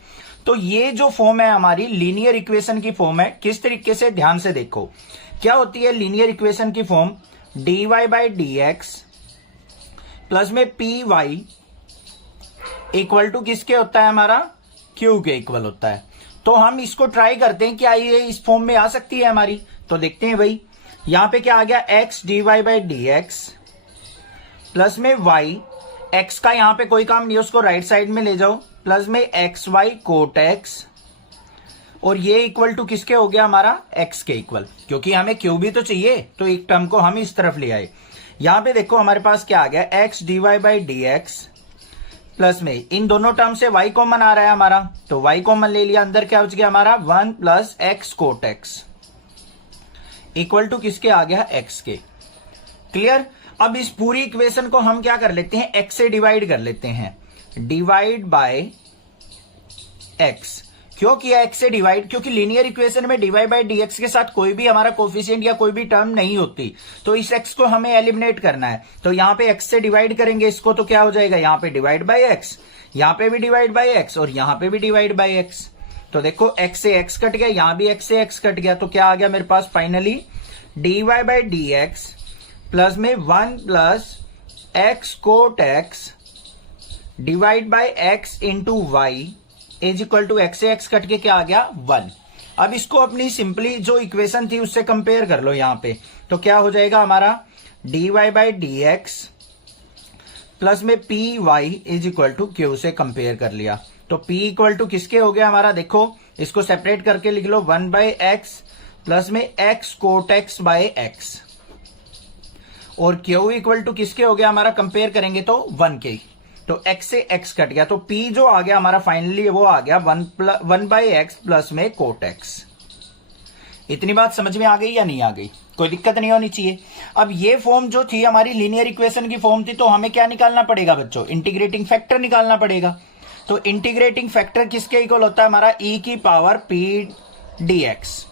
तो ये जो फॉर्म है हमारी लीनियर इक्वेशन की फॉर्म है। किस तरीके से, ध्यान से देखो, क्या होती है लीनियर इक्वेशन की form, dy by d x plus में पी वाई इक्वल टू किसके होता है हमारा, q के इक्वल होता है। तो हम इसको ट्राई करते हैं, क्या ये इस फॉर्म में आ सकती है हमारी। तो देखते हैं भाई, यहां पे क्या आ गया, x dy by d x plus में y, x का यहां पे कोई काम नहीं है, उसको राइट साइड में ले जाओ, प्लस में एक्स वाई कोट एक्स, और ये इक्वल टू किसके हो गया हमारा, x के इक्वल, क्योंकि हमें q भी तो चाहिए, तो एक टर्म को हम इस तरफ ले आए। यहां पे देखो हमारे पास क्या आ गया, x dy by d x plus में इन दोनों टर्म से y कॉमन आ रहा है हमारा, तो y कॉमन ले लिया, अंदर क्या बच गया हमारा 1 plus x cot x equal to किसके आ गया, x के। क्लियर। अब इस पूरी इक्वेशन को हम क्या कर लेते हैं, x से डिवाइड कर लेते हैं, डिवाइड बाय x। क्यों किया x से डिवाइड, क्योंकि लीनियर इक्वेशन में dy बाई dx के साथ कोई भी हमारा कोफिशिएंट या कोई भी टर्म नहीं होती, तो इस x को हमें एलिमिनेट करना है। तो यहां पे x से डिवाइड करेंगे इसको, तो क्या हो जाएगा, यहां पे डिवाइड बाय x, यहां पे भी डिवाइड बाय x और यहां पे भी डिवाइड बाय x। तो देखो x से x कट गया, यहां भी x से x कट गया, तो क्या आ गया मेरे पास finally dy by dx plus में 1 plus x cot x divide by x into y is equal to x से x कट के क्या आ गया 1। अब इसको अपनी सिंपली जो इक्वेशन थी उससे कंपेयर कर लो यहां पे, तो क्या हो जाएगा हमारा dy बाई dx प्लस में p y is equal to q से कंपेयर कर लिया। तो p इक्वल टू किसके हो गया हमारा, देखो इसको सेपरेट करके लिख लो 1 बाई एक्स प्लस में x cot x by x, और q इक्वल टू किसके हो गया हमारा, कंपेयर करेंगे तो 1 के, तो x से x कट गया, तो p जो आ गया हमारा फाइनली वो आ गया 1 बाई एक्स प्लस में कोट x। इतनी बात समझ में आ गई या नहीं आ गई, कोई दिक्कत नहीं होनी चाहिए। अब ये फॉर्म जो थी हमारी लीनियर इक्वेशन की फॉर्म थी, तो हमें क्या निकालना पड़ेगा बच्चों, इंटीग्रेटिंग फैक्टर निकालना पड़ेगा। तो इंटीग्रेटिंग फैक्टर किसके इक्वल होता है हमारा, e की पावर p dx,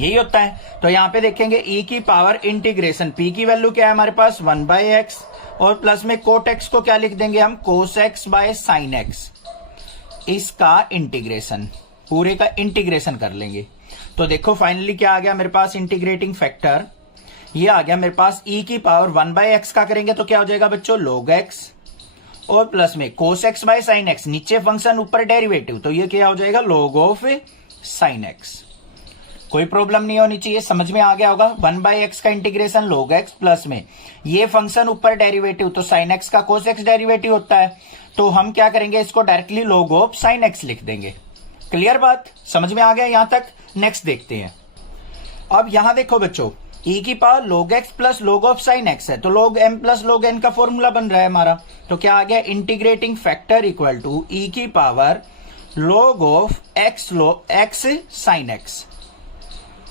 यही होता है। तो यहां पे देखेंगे e की पावर इंटीग्रेशन, p की वैल्यू क्या है हमारे पास 1 बाई एक्स, और प्लस में कोट x को क्या लिख देंगे हम, कोस x बाय साइन x, इसका इंटीग्रेशन, पूरे का इंटीग्रेशन कर लेंगे। तो देखो फाइनली क्या आ गया मेरे पास इंटीग्रेटिंग फैक्टर, ये आ गया मेरे पास e की पावर 1 बाई एक्स का करेंगे तो क्या हो जाएगा बच्चों log x, और प्लस में cos x by sine x, नीचे फंक्शन ऊपर डेरिवेटिव, तो ये क्या हो जाएगा log ऑफ साइन x। कोई प्रॉब्लम नहीं होनी चाहिए, समझ में आ गया होगा। 1 बाई एक्स का इंटीग्रेशन log x प्लस में ये फंक्शन ऊपर डेरिवेटिव, तो साइन x का कोस x डेरिवेटिव होता है, तो हम क्या करेंगे इसको directly log of sine x लिख देंगे। क्लियर बात, समझ में आ गया यहां तक। नेक्स्ट देखते हैं। अब यहां देखो बच्चों e की power log x plus log of sine x है, तो log m plus log n का फॉर्मूला बन रहा है हमारा, तो क्या आ गया integrating factor equal to e की power log of x sine x,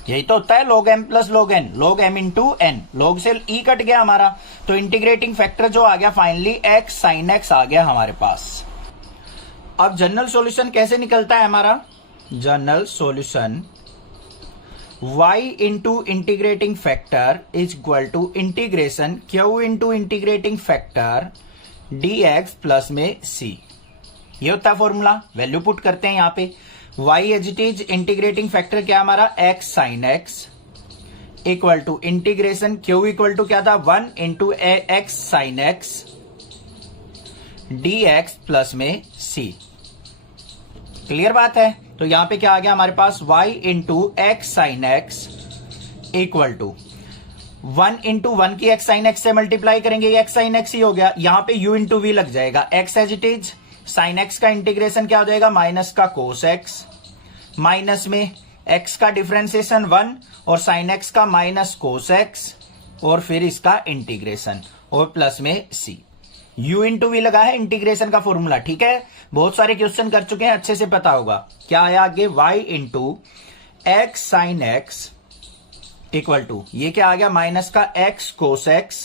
यही तो होता है log m plus log n, log m into n, log से e कट गया हमारा, तो इंटीग्रेटिंग फैक्टर जो आ गया फाइनली x साइन x आ गया हमारे पास। अब जनरल सॉल्यूशन कैसे निकलता है हमारा, general solution y into integrating factor is equal to integration q into integrating factor dx plus में c, ये होता है फॉर्मूला। वैल्यू पुट करते हैं यहाँ पे, y as it is integrating factor क्या हमारा x sine x equal to integration q equal to क्या था 1 into x sine x dx plus में c। क्लियर बात है। तो यहां पे क्या आ गया हमारे पास y into x sine x equal to 1 into 1 की x साइन x से मल्टीप्लाई करेंगे, ये x साइन x ही हो गया, यहां पे u इंटू v लग जाएगा, x as it is sine x का इंटीग्रेशन क्या हो जाएगा माइनस का कोस x, माइनस में x का डिफरेंशिएशन 1 और साइन x का माइनस कोस x, और फिर इसका इंटीग्रेशन, और प्लस में c। u इंटू वी लगा है इंटीग्रेशन का फॉर्मूला, ठीक है, बहुत सारे क्वेश्चन कर चुके हैं, अच्छे से पता होगा। क्या आया आगे y into x sine x equal to ये क्या आ गया माइनस का x कोस x,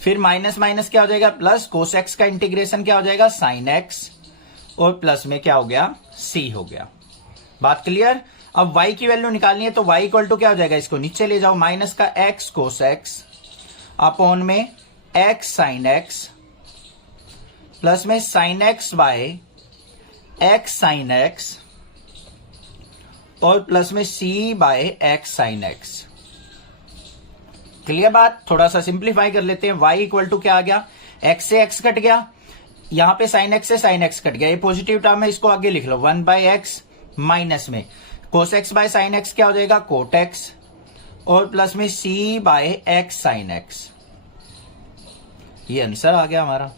फिर माइनस माइनस क्या हो जाएगा प्लस, कोस x का इंटीग्रेशन क्या हो जाएगा साइन x, और प्लस में क्या हो गया c हो गया। बात क्लियर। अब y की वैल्यू निकालनी है, तो y इक्वल टू क्या हो जाएगा, इसको नीचे ले जाओ, माइनस का x कोस x अपॉन में x साइन x प्लस में sine x by x sine x, और प्लस में c by x sine x। Clear बात। थोड़ा सा सिंप्लीफाई कर लेते हैं। y इक्वल टू क्या आ गया, x से x कट गया, यहां पे साइन x से साइन x कट गया, ये पॉजिटिव टर्म है, इसको आगे लिख लो 1 बाय एक्स, माइनस में cos x by sine x क्या हो जाएगा कोट x, और प्लस में c by x sine x। ये आंसर आ गया हमारा।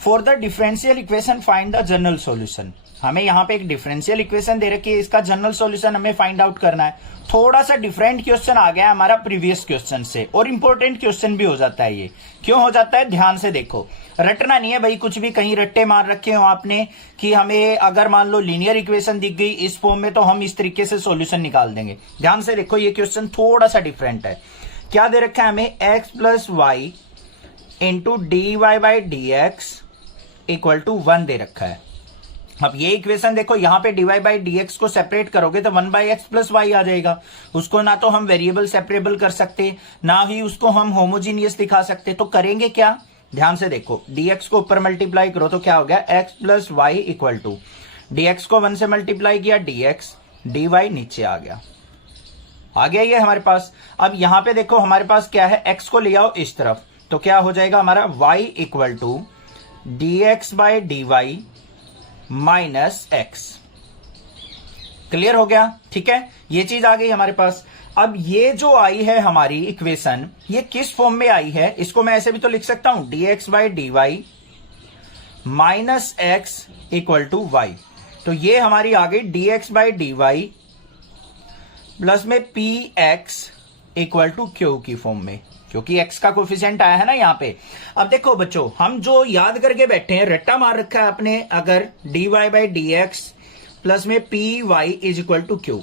For the differential equation find the general solution. हमें यहाँ पे एक डिफरेंशियल इक्वेशन दे रखी है, इसका जनरल सॉल्यूशन हमें फाइंड आउट करना है। थोड़ा सा डिफरेंट क्वेश्चन आ गया हमारा प्रीवियस क्वेश्चन से, और इंपॉर्टेंट क्वेश्चन भी हो जाता है ये। क्यों हो जाता है, ध्यान से देखो, रटना नहीं है भाई कुछ भी, कहीं रट्टे मार रखे हो आपने कि हमें अगर मान लो लीनियर इक्वेशन दिख गई इस फॉर्म में तो हम इस तरीके से सॉल्यूशन निकाल देंगे। ध्यान से देखो, ये क्वेश्चन थोड़ा सा डिफरेंट है। क्या दे रखा है हमें, x plus y into d y by d x equal to 1 दे रखा है। अब ये इक्वेशन देखो, यहां पे dy बाई डी एक्स को सेपरेट करोगे तो 1 बाई एक्स प्लस वाई आ जाएगा। उसको ना तो हम वेरिएबल सेपरेबल कर सकते, ना ही उसको हम होमोजीनियस दिखा सकते। तो करेंगे क्या, ध्यान से देखो, dx को ऊपर मल्टीप्लाई करो तो क्या हो गया, x plus y equal to dx को 1 से मल्टीप्लाई किया dx, dy नीचे आ गया ये हमारे पास। अब यहां पे देखो हमारे पास क्या है, x को ले आओ इस तरफ तो क्या हो जाएगा हमारा y equal to dx by d y minus x. Clear हो गया, ठीक है, ये चीज आ गई हमारे पास। अब ये जो आई है हमारी इक्वेशन, ये किस फॉर्म में आई है, इसको मैं ऐसे भी तो लिख सकता हूं, dx by d y minus x equal to y. तो ये हमारी आ गई dx by d y plus में p x equal to q की फॉर्म में, क्योंकि x का कोफिशिएंट आया है ना यहां पे। अब देखो बच्चों, हम जो याद करके बैठे हैं, रट्टा मार रखा है आपने, अगर dy by d x plus में p y is equal to q,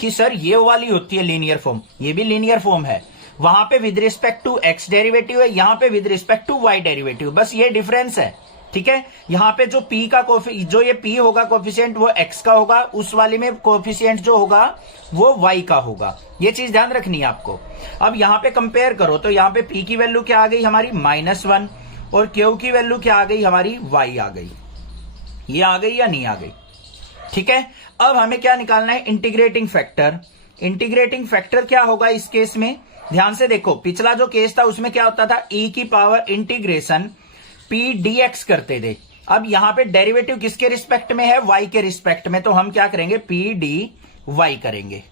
कि सर ये वाली होती है लीनियर फॉर्म, ये भी लीनियर फॉर्म है। वहां पे with respect to x derivative है, यहां पे with respect to y derivative, बस ये डिफरेंस है, ठीक है। यहां पे जो p का जो ये p होगा कोफिशिएंट वो x का होगा, उस वाली में कोफिशिएंट जो होगा वो y का होगा। ये चीज ध्यान रखनी है आपको। अब यहां पे कंपेयर करो तो यहां पे p की वैल्यू क्या आ गई हमारी -1 और q की वैल्यू क्या आ गई हमारी, y आ गई। ये आ गई या नहीं आ गई, ठीक है। अब हमें क्या निकालना है, इंटीग्रेटिंग फैक्टर। इंटीग्रेटिंग फैक्टर क्या होगा इस केस में, ध्यान से देखो, पिछला जो केस था उसमें क्या होता था, e की पावर इंटीग्रेशन p dx करते थे। अब यहां पे डेरिवेटिव किसके रिस्पेक्ट में है, y के रिस्पेक्ट में, तो हम क्या करेंगे, p dy करेंगे,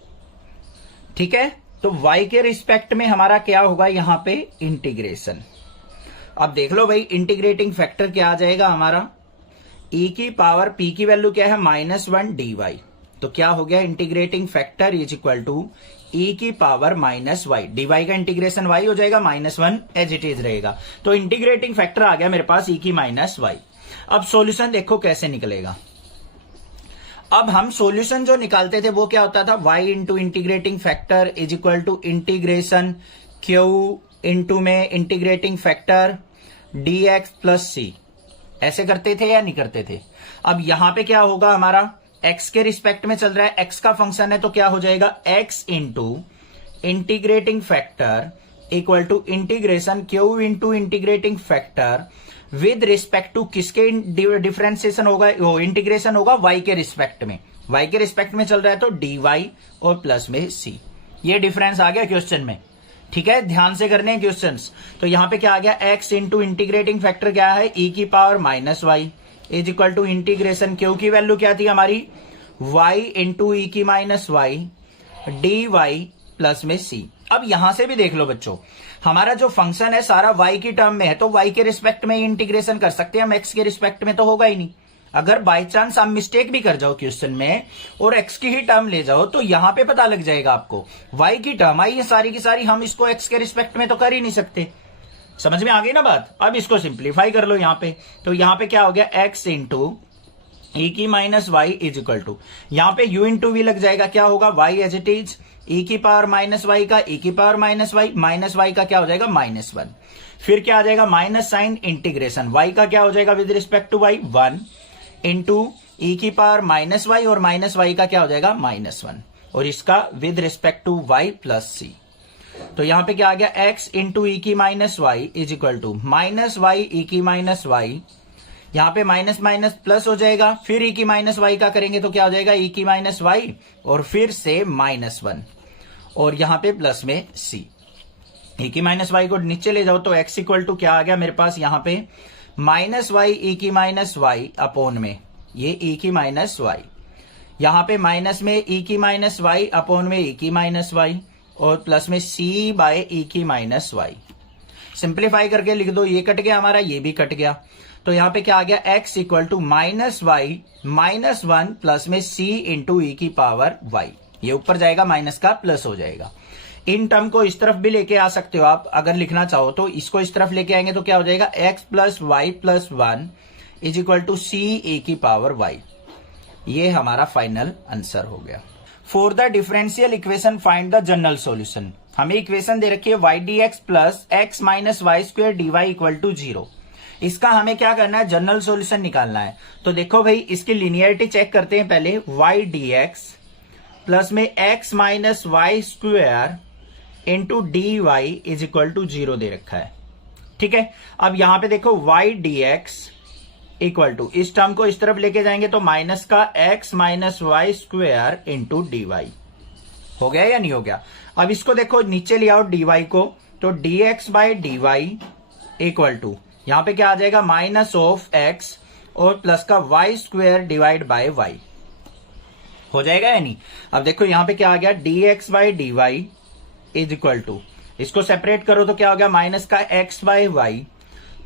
ठीक है। तो y के रिस्पेक्ट में हमारा क्या होगा यहां पे, इंटीग्रेशन। अब देख लो भाई, इंटीग्रेटिंग फैक्टर क्या आ जाएगा हमारा, e की पावर p की वैल्यू क्या है -1 dy, तो क्या हो गया, integrating factor is equal to e की पावर -y, dy का इंटीग्रेशन y हो जाएगा, -1 एज इट इज रहेगा। तो इंटीग्रेटिंग फैक्टर आ गया मेरे पास e की -y। अब सॉल्यूशन देखो कैसे निकलेगा। अब हम सॉल्यूशन जो निकालते थे वो क्या होता था, y into integrating factor is equal to integration q into में integrating factor dx plus c, ऐसे करते थे या नहीं करते थे। अब यहां पे क्या होगा हमारा, x के रिस्पेक्ट में चल रहा है, x का फंक्शन है तो क्या हो जाएगा, x into integrating factor equal to integration q into integrating factor with respect to किसके डिफरेंशिएशन होगा, वो इंटीग्रेशन होगा y के रिस्पेक्ट में, y के रिस्पेक्ट में चल रहा है तो dy और प्लस में c। ये डिफरेंस आ गया क्वेश्चन में, ठीक है, ध्यान से करने हैं क्वेश्चंस। तो यहां पे क्या आ गया, x इंटू इंटीग्रेटिंग फैक्टर क्या है, e की power -y is equal to integration q की वैल्यू क्या थी हमारी, y इंटू e की -y dy प्लस में c। अब यहां से भी देख लो बच्चों, हमारा जो फंक्शन है सारा y की टर्म में है, तो y के रिस्पेक्ट में इंटीग्रेशन कर सकते हैं हम, x के रिस्पेक्ट में तो होगा ही नहीं। अगर बाय चांस आप मिस्टेक भी कर जाओ क्वेश्चन में और x की ही टर्म ले जाओ तो यहां पे पता लग जाएगा आपको, y की टर्म आई है सारी की सारी, हम इसको x के रिस्पेक्ट में तो कर ही नहीं सकते। समझ में आ गई ना बात। अब इसको सिंप्लीफाई कर लो यहां पे, तो यहां पे क्या हो गया, x इंटू e की -y इज इक्वल टू, यहां पे u इंटू वी लग जाएगा, क्या होगा y as it is, e की पावर -y का e की पावर -y का क्या हो जाएगा -1, फिर क्या आ जाएगा माइनस साइन इंटीग्रेशन y का क्या हो जाएगा with respect to y 1 into e की पावर -y और -y का क्या हो जाएगा -1 और इसका with respect to y plus c। तो यहां पे क्या आ गया, x इंटू e की -y is equal to -y e की -y, यहां पे माइनस माइनस प्लस हो जाएगा, फिर e की -y का करेंगे तो क्या हो जाएगा, e की -y और फिर से -1 और यहां पे प्लस में c। e की -y को नीचे ले जाओ तो x इक्वल टू क्या आ गया मेरे पास यहां पे -y e की -y अपॉन में ये e की -y, यहां पे माइनस में e की -y अपॉन में e की -y और प्लस में c बाय e की -y। सिंप्लीफाई करके लिख दो, ये कट गया हमारा, ये भी कट गया, तो यहां पे क्या आ गया, x equal to -y -1 plus में c इंटू e की पावर y, ये ऊपर जाएगा माइनस का प्लस हो जाएगा। इन टर्म को इस तरफ भी लेके आ सकते हो आप अगर लिखना चाहो तो, इसको इस तरफ लेके आएंगे तो क्या हो जाएगा, x plus y plus 1 is equal to c e की पावर y। ये हमारा फाइनल आंसर हो गया। For the differential equation find the general solution. हमें इक्वेशन दे रखी है y d x plus x minus y square d y equal to 0। इसका हमें क्या करना है, जनरल सॉल्यूशन निकालना है। तो देखो भाई, इसकी लिनियरिटी चेक करते हैं पहले। वाई डी एक्स प्लस में x minus y square into d y is equal to 0 दे रखा है। ठीक है, अब यहां पे देखो y d x equal to, इस टर्म को इस तरफ लेके जाएंगे तो माइनस का x minus y square into d y हो गया या नहीं हो गया। अब इसको देखो नीचे ले आओ डी वाई को, तो d x by d y equal to, यहां पे क्या आ जाएगा, माइनस ऑफ एक्स और प्लस का y square divide by y हो जाएगा या नहीं। अब देखो यहां पे क्या आ गया, d x by d y is equal to, इसको सेपरेट करो तो क्या हो गया, माइनस का एक्स बाय वाई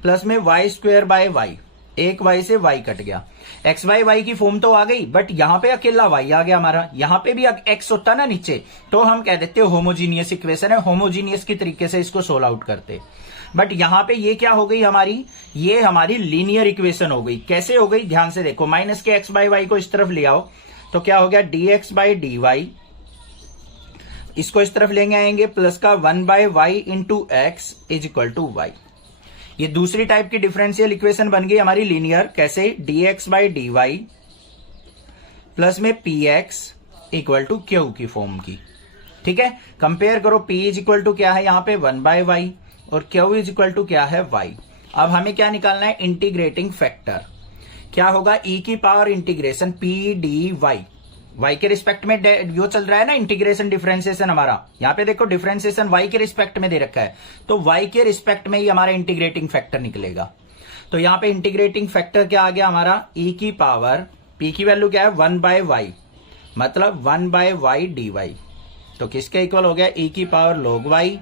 प्लस में वाई स्क्वायर बाय वाई, एक वाई से वाई कट गया, एक्स बाय वाई की फॉर्म तो आ गई, बट यहां पे अकेला वाई आ गया हमारा। यहां पे भी एक्स होता ना नीचे, तो हम कह देते होमोजीनियस इक्वेशन है, होमोजीनियस की तरीके से इसको सोल्व आउट करते। बट यहां पे ये क्या हो गई हमारी, ये हमारी लीनियर इक्वेशन हो गई। कैसे हो गई, ध्यान से देखो, माइनस के एक्स बाय वाई को इस तरफ ले आओ तो क्या हो गया, d x by d y, इसको इस तरफ लेंगे आएंगे, प्लस का 1 by y into x is equal to y. ये दूसरी टाइप की डिफरेंशियल इक्वेशन बन गई हमारी लीनियर। कैसे, d x by d y plus में p x equal to q की फॉर्म की। ठीक है, कंपेयर करो, पी इज इक्वल टू क्या है यहां पे 1 बाय वाई और क्यू इज इक्वल टू क्या है, वाई। अब हमें क्या निकालना है, इंटीग्रेटिंग फैक्टर। क्या होगा, ई की power integration p d y, y के रिस्पेक्ट में जो चल रहा है ना इंटीग्रेशन डिफरेंशिएशन हमारा, यहां पे देखो डिफरेंशिएशन वाई के रिस्पेक्ट में दे रखा है, तो वाई के रिस्पेक्ट में ही हमारा इंटीग्रेटिंग फैक्टर निकलेगा। तो यहां पे इंटीग्रेटिंग फैक्टर क्या आ गया हमारा, ई की पावर, पी की वैल्यू क्या है 1 बाय वाई, मतलब 1 बाय वाई डी वाई, तो किसके इक्वल हो गया, ई की पावर लॉग वाई,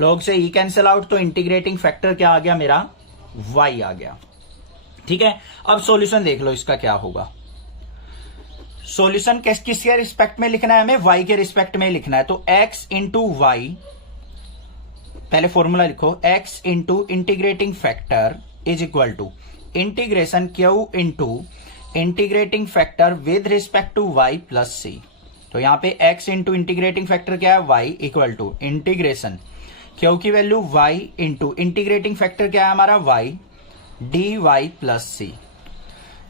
लॉग से ई कैंसिल आउट, तो इंटीग्रेटिंग फैक्टर क्या आ गया मेरा, वाई आ गया। ठीक है, अब सॉल्यूशन देख लो इसका क्या होगा। सॉल्यूशन किसके रिस्पेक्ट में लिखना है, हमें वाई के रिस्पेक्ट में लिखना है। तो x इंटू वाई, पहले फॉर्मूला लिखो, x into integrating factor is equal to integration q into integrating factor with respect to y plus c. तो यहां पे x इंटू इंटीग्रेटिंग फैक्टर क्या है, y equal to integration q की value y into integrating factor क्या है हमारा, y d y plus c.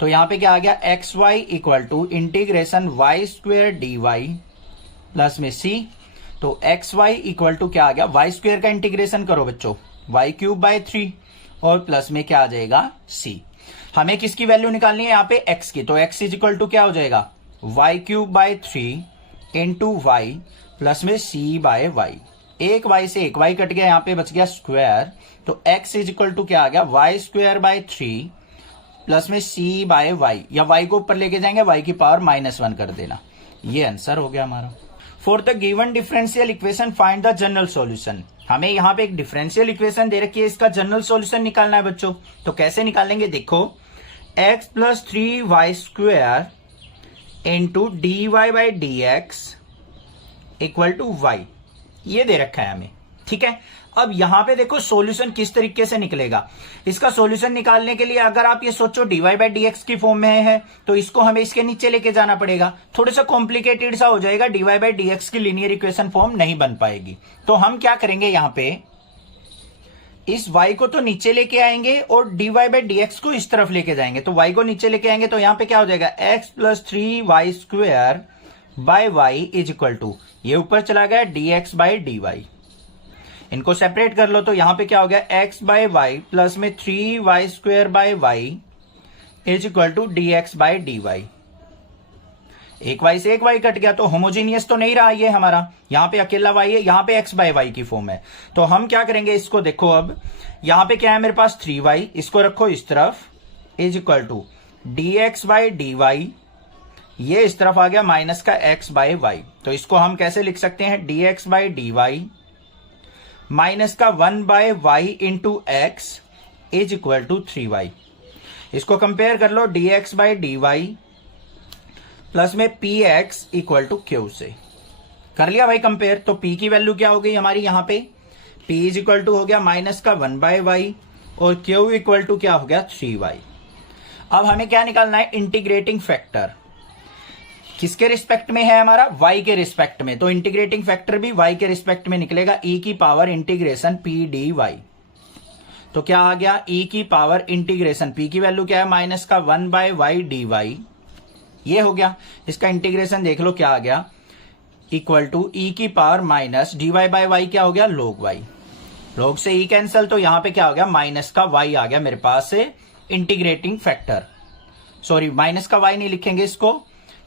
तो यहां पे क्या आ गया, x y equal to integration y square d y plus में सी। तो एक्स वाई इक्वल टू क्या आ गया, वाई स्क्वेयर का इंटीग्रेशन करो बच्चों, वाई क्यूब बाय 3 और प्लस में क्या आ जाएगा, सी। हमें किसकी वैल्यू निकालनी है यहाँ पे, एक्स की, तो एक्स इज इक्वल टू क्या हो जाएगा, y cube by 3 into y plus में सी बाय वाई, एक वाई से एक वाई कट गया, यहाँ पे बच गया स्क्वायर, तो एक्स इज इक्वल टू क्या आ गया, वाई स्क्वायर बाय 3 प्लस में सी बाय वाई, या वाई को ऊपर लेके जाएंगे, वाई की पावर -1 कर देना। ये आंसर हो गया हमारा। For the given differential equation find the general solution. हमें यहाँ पे एक डिफरेंशियल इक्वेशन दे रखी है, इसका जनरल सॉल्यूशन निकालना है बच्चों। तो कैसे निकालेंगे, देखो, x plus 3y square into d y by d x equal to y, ये दे रखा है हमें। ठीक है, अब यहां पे देखो सॉल्यूशन किस तरीके से निकलेगा। इसका सॉल्यूशन निकालने के लिए अगर आप ये सोचो dy बाई डी एक्स की फॉर्म में है, तो इसको हमें इसके नीचे लेके जाना पड़ेगा, थोड़ा सा कॉम्प्लिकेटेड सा हो जाएगा, dy बाई डी एक्स की लीनियर इक्वेशन फॉर्म नहीं बन पाएगी। तो हम क्या करेंगे, यहां पे इस y को तो नीचे लेके आएंगे और dy बाई डी एक्स को इस तरफ लेके जाएंगे। तो y को नीचे लेके आएंगे तो यहां पे क्या हो जाएगा, x plus 3y square by y is equal to, ये ऊपर चला गया d x by d y, इनको सेपरेट कर लो तो यहां पे क्या हो गया, x बाय वाई प्लस में 3y square by y is equal to d x by d y, एक y से एक y कट गया, तो होमोजीनियस तो नहीं रहा ये हमारा, यहां पे अकेला y है, यहां पे x बाय वाई की फॉर्म है। तो हम क्या करेंगे, इसको देखो, अब यहां पे क्या है मेरे पास 3y, इसको रखो इस तरफ, is equal to d x by d y, ये इस तरफ आ गया माइनस का x बाय वाई। तो इसको हम कैसे लिख सकते हैं, d x by d y minus का 1 by y into x is equal to 3y। इसको कंपेयर कर लो, d x by d y plus में p x equal to q से कर लिया भाई कंपेयर। तो p की वैल्यू क्या हो गई हमारी, यहां पे p इज इक्वल टू हो गया माइनस का 1 बाय वाई और q इक्वल टू क्या हो गया 3y। अब हमें क्या निकालना है, इंटीग्रेटिंग फैक्टर। किसके रिस्पेक्ट में है हमारा, y के रिस्पेक्ट में, तो इंटीग्रेटिंग फैक्टर भी y के रिस्पेक्ट में निकलेगा, e की पावर इंटीग्रेशन p dy। तो क्या आ गया, e की पावर इंटीग्रेशन, p की वैल्यू क्या है माइनस का 1/y dy, ये हो गया। इसका इंटीग्रेशन देख लो क्या आ गया, इक्वल टू e की power minus dy by y क्या हो गया, log y। log से e कैंसल, तो यहां पे क्या हो गया, माइनस का y आ गया मेरे पास से इंटीग्रेटिंग फैक्टर। सॉरी, माइनस का y नहीं लिखेंगे इसको,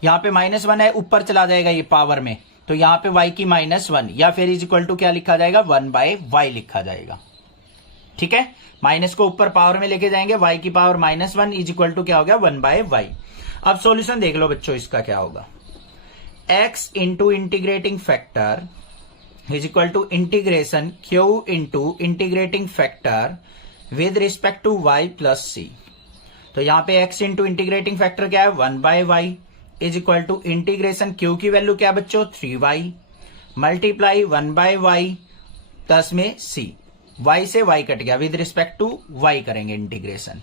यहां पे -1 है, ऊपर चला जाएगा ये पावर में, तो यहां पे y की -1 या फिर इज इक्वल टू क्या लिखा जाएगा, 1/y लिखा जाएगा। ठीक है, माइनस को ऊपर पावर में लेके जाएंगे, y की पावर -1 इज इक्वल टू क्या हो गया, 1/y। अब सॉल्यूशन देख लो बच्चों, इसका क्या होगा, x into integrating factor is equal to integration q into integrating factor with respect to y plus c। तो यहां पे x इंटू इंटीग्रेटिंग फैक्टर क्या है, 1/y is equal to integration q की वैल्यू क्या है बच्चों, 3y मल्टीप्लाई 1/y प्लस में c, y से y कट गया, विद रिस्पेक्ट टू y करेंगे इंटीग्रेशन।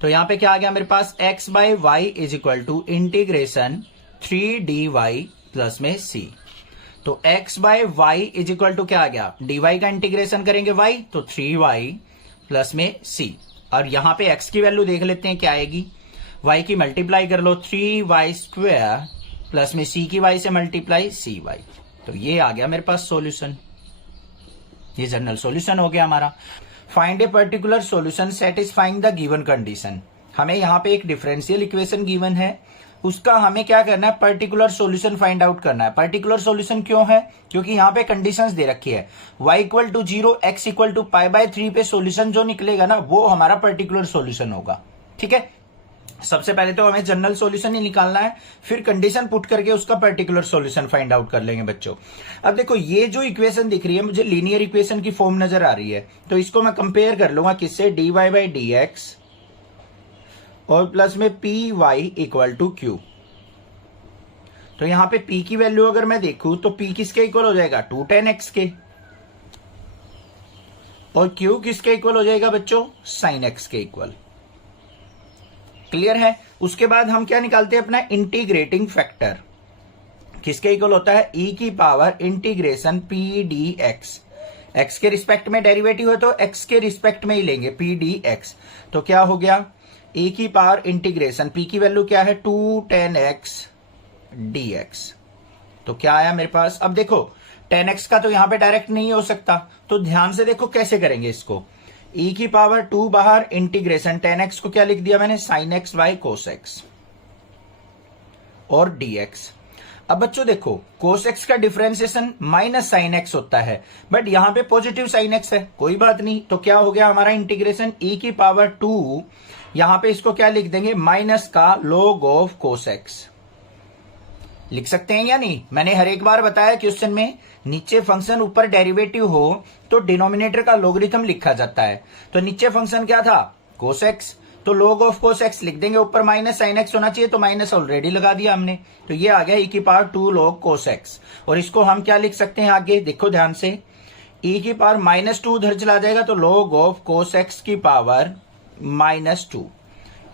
तो यहां पे क्या आ गया मेरे पास, x by y is equal to integration 3dy plus में c। तो x by y is equal to क्या आ गया, dy का इंटीग्रेशन करेंगे y, तो 3y प्लस में c। और यहां पे x की वैल्यू देख लेते हैं क्या आएगी, y की मल्टीप्लाई कर लो 3y स्क्वायर प्लस में c की y से मल्टीप्लाई cy। तो ये आ गया मेरे पास सॉल्यूशन, ये जनरल सॉल्यूशन हो गया हमारा। Find a particular solution satisfying the given condition. हमें यहाँ पे एक डिफरेंशियल इक्वेशन गिवन है, उसका हमें क्या करना है, पर्टिकुलर सॉल्यूशन फाइंड आउट करना है। पर्टिकुलर सॉल्यूशन क्यों है, क्योंकि यहाँ पे कंडीशंस दे रखी है, y equal to 0, x equal टू π/3 पे सॉल्यूशन जो निकलेगा ना, वो हमारा पर्टिकुलर सॉल्यूशन होगा। ठीक है, सबसे पहले तो हमें जनरल सॉल्यूशन ही निकालना है, फिर कंडीशन पुट करके उसका पर्टिकुलर सॉल्यूशन फाइंड आउट कर लेंगे बच्चों। अब देखो, ये जो इक्वेशन दिख रही है मुझे लीनियर इक्वेशन की फॉर्म नजर आ रही है, तो इसको मैं कंपेयर कर लूंगा किससे, dy बाई dx और प्लस में py इक्वल टू q। तो यहां पे p की वैल्यू अगर मैं देखूं तो p किसके इक्वल हो जाएगा, 2 tan x के, और q किसके इक्वल हो जाएगा बच्चों, sin x के इक्वल। क्लियर है। उसके बाद हम क्या निकालते हैं अपना इंटीग्रेटिंग फैक्टर, किसके इक्वल होता है, e की power integration p dx। x के रिस्पेक्ट में डेरिवेटिव है तो x के रिस्पेक्ट में ही लेंगे p dx। तो क्या हो गया, e की पावर इंटीग्रेशन, p की वैल्यू क्या है, 2 tan x dx। तो क्या आया मेरे पास, अब देखो tan x का तो यहां पे डायरेक्ट नहीं हो सकता, तो ध्यान से देखो कैसे करेंगे इसको, e की पावर 2 बाहर इंटीग्रेशन tan x को क्या लिख दिया मैंने, sin x by cos x और dx। अब बच्चों देखो, cos x का डिफरेंशिएशन माइनस sin x होता है, बट यहां पे पॉजिटिव sin x है, कोई बात नहीं। तो क्या हो गया हमारा इंटीग्रेशन, e की पावर 2, यहां पे इसको क्या लिख देंगे, माइनस का log ऑफ cos x लिख सकते हैं या नहीं। मैंने हर एक बार बताया क्वेश्चन में, नीचे फंक्शन ऊपर डेरिवेटिव हो तो डिनोमिनेटर का लोगरिथम लिखा जाता है। तो नीचे फंक्शन क्या था, cos x, तो log ऑफ cos x लिख देंगे, ऊपर माइनस sin x होना चाहिए, तो माइनस ऑलरेडी लगा दिया हमने। तो ये आ गया e की पावर 2 log cos x, और इसको हम क्या लिख सकते हैं आगे, देखो ध्यान से, e की पावर -2 उधर चला जाएगा, तो log ऑफ cos x की पावर -2,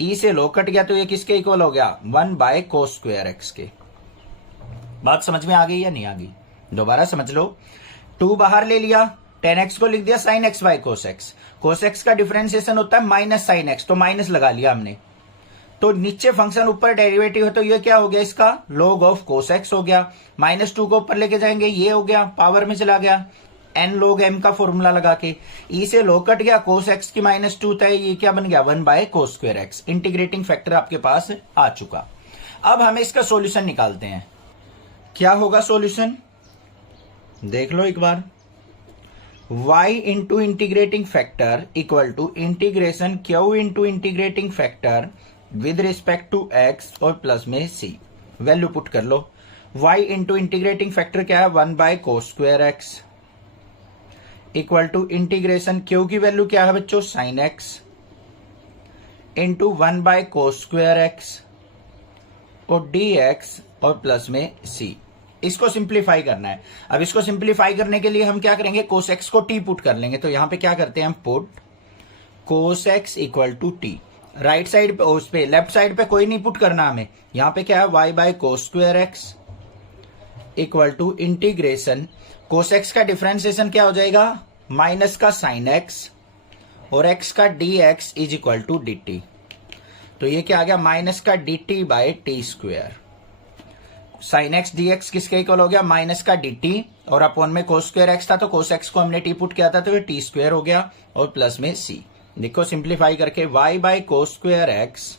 e से log कट गया, तो ये किसके इक्वल हो गया, 1/cos स्क्वायर x के। बात समझ में आ गई या नहीं आ गई, दोबारा समझ लो। 2 बाहर ले लिया, tan x को लिख दिया sin x by cos x। cos x का डिफरेंशिएशन होता है माइनस sin x, तो माइनस लगा लिया हमने। तो नीचे फंक्शन ऊपर डेरिवेटिव है, तो ये क्या हो गया इसका, log ऑफ cos x हो गया। -2 को ऊपर लेके जाएंगे, ये हो गया, पावर में चला गया, n log m का फॉर्मूला लगा के, e से log कट गया, cos x की -2 था, ये क्या बन गया, 1/cos square x। Integrating factor आपके पास आ चुका। अब हमें इसका सोल्यूशन निकालते हैं। क्या होगा सॉल्यूशन, देख लो एक बार, y into integrating factor equal to integration q into integrating factor with respect to x और प्लस में c। वैल्यू पुट कर लो, y इंटू इंटीग्रेटिंग फैक्टर क्या है, 1/cos square x equal to integration q की वैल्यू क्या है बच्चों, sin x into 1/cos square x और dx और प्लस में c। इसको सिंप्लीफाई करना है। अब इसको सिंप्लीफाई करने के लिए हम क्या करेंगे, cos x को t पुट कर लेंगे। तो यहां पे क्या करते हैं हम, put cos x equal to t। Right side पे, उस पे लेफ्ट साइड पे कोई नहीं पुट करना हमें। यहां पे क्या है, y by cos square x equal to integration cos x का डिफरेंशिएशन क्या हो जाएगा, माइनस का साइन एक्स और x का dx is equal to dt। तो ये क्या आ गया, माइनस का dt by t square. Sine x dx किसके इक्वल हो गया, माइनस का dt, और अपॉन में कोस स्क्वायर एक्स था तो कोस एक्स को हमने t पुट किया था तो ये टी स्क्वायर हो गया, और प्लस में c। देखो सिंप्लीफाई करके y by cos square x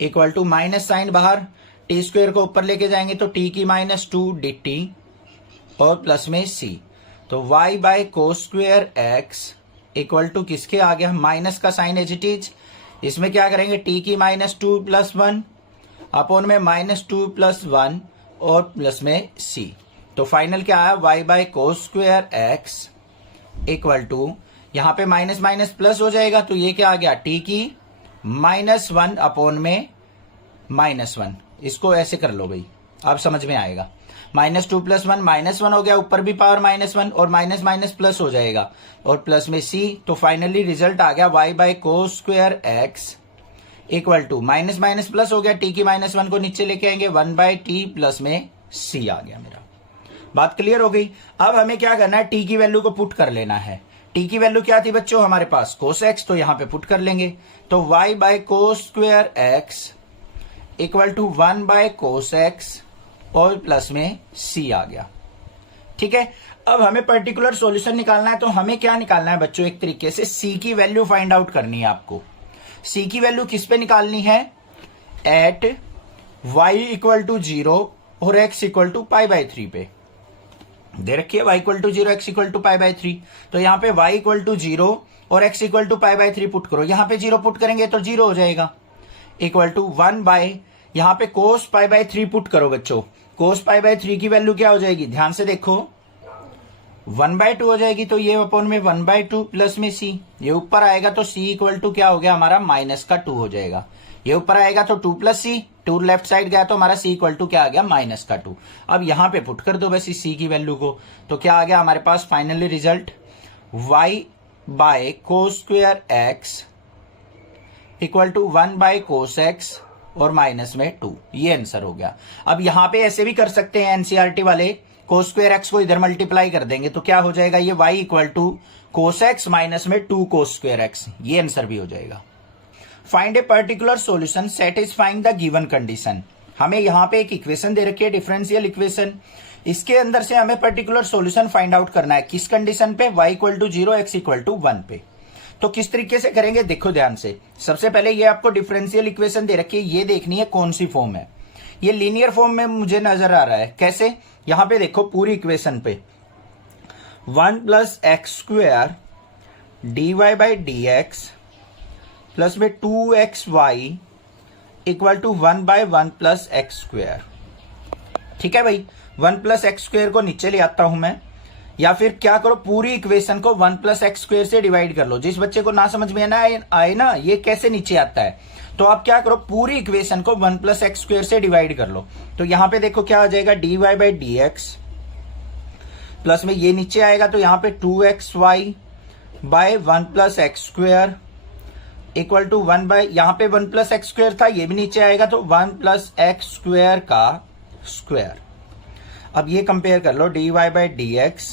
equal to minus sine बाहर, टी स्क्वायर को ऊपर लेके जाएंगे तो t की माइनस 2 dt और प्लस में c। तो y by cos square x equal to किसके आ गया, माइनस का साइन एज इट इज, इसमें क्या करेंगे t की माइनस 2 प्लस 1 अपॉन में माइनस 2 प्लस 1 और प्लस में c। तो फाइनल क्या आया, y by cos square x equal to, यहां पे माइनस माइनस प्लस हो जाएगा तो ये क्या आ गया, t की माइनस 1 अपॉन में माइनस 1। इसको ऐसे कर लो भाई, अब समझ में आएगा। माइनस 2 प्लस 1 माइनस 1 हो गया, ऊपर भी पावर माइनस 1 और माइनस माइनस प्लस हो जाएगा और प्लस में c। तो फाइनली रिजल्ट आ गया y by cos square x equal to minus minus plus हो गया, t की माइनस 1 को नीचे लेके आएंगे 1 बाय टी प्लस में c आ गया। मेरा बात क्लियर हो गई। अब हमें क्या करना है, t की वैल्यू को पुट कर लेना है। t की वैल्यू क्या थी बच्चों हमारे पास, कोस एक्स, तो यहां पे पुट कर लेंगे। तो y by cos square x equal to 1 by cos x और प्लस में c आ गया। ठीक है, अब हमें पर्टिकुलर सॉल्यूशन निकालना है, तो हमें क्या निकालना है बच्चों, एक तरीके से c की वैल्यू फाइंड आउट करनी है आपको। c की वैल्यू किस पे निकालनी है, एट y इक्वल टू 0 और x equal to pi by 3 पे दे रखिए, y equal to 0 x equal to pi by 3। तो यहां पे y इक्वल टू 0 और x equal to pi by 3 put करो, यहां पे 0 पुट करेंगे तो 0 हो जाएगा, इक्वल टू 1 बाय, यहां पे कोस पाई बाय 3 पुट करो बच्चों। कोस पाई बाय 3 की वैल्यू क्या हो जाएगी, ध्यान से देखो, 1 बाय 2 हो जाएगी, तो ये अपॉन में 1 बाय 2 प्लस में c, ये ऊपर आएगा तो c इक्वल टू क्या हो गया हमारा, माइनस का 2 हो जाएगा। ये ऊपर आएगा तो 2 प्लस c, 2 लेफ्ट साइड गया तो हमारा c इक्वल टू क्या आ गया, माइनस का 2। अब यहां पे पुट कर दो बस इस c की वैल्यू को, तो क्या आ गया हमारे पास finally result, y by cos square x equal to 1 by cos x और माइनस में 2, ये आंसर हो गया। अब यहां पे ऐसे भी कर सकते हैं एनसीईआरटी वाले, कोस स्क्वायर एक्स को इधर मल्टीप्लाई कर देंगे तो क्या हो जाएगा, ये y equal to cos x minus में 2 कोस स्क्वायर एक्स, ये आंसर भी हो जाएगा। Find a particular solution satisfying the given condition. हमें यहां पे एक इक्वेशन दे रखी है, डिफरेंशियल इक्वेशन, इसके अंदर से हमें पर्टिकुलर सॉल्यूशन फाइंड आउट करना है। किस कंडीशन पे, y equal to 0 x equal to 1 पे। तो किस तरीके से करेंगे देखो ध्यान से। सबसे पहले ये आपको डिफरेंशियल इक्वेशन दे रखी है, ये देखनी है कौन सी फॉर्म है। ये लीनियर फॉर्म में मुझे नजर आ रहा है, कैसे, यहां पे देखो पूरी इक्वेशन पे 1 plus x square d y by d x plus में 2xy equal to 1 by 1 plus x square. ठीक है भाई, 1 प्लस एक्स स्क्वायर को नीचे ले आता हूं मैं, या फिर क्या करो, पूरी इक्वेशन को 1 प्लस एक्स स्क्वायर से डिवाइड कर लो। जिस बच्चे को ना समझ में आए ना ये कैसे नीचे आता है, तो आप क्या करो, पूरी इक्वेशन को 1 प्लस एक्स स्क्वायर से डिवाइड कर लो। तो यहां पे देखो क्या आ जाएगा, d y by d x plus में ये नीचे आएगा तो यहां पे 2xy by 1 plus x square equal to 1 by, यहां पे 1 प्लस एक्स स्क्वायर था, ये भी नीचे आएगा तो 1 प्लस एक्स स्क्वायर का स्क्वायर। अब ये कंपेयर कर लो, d y by d x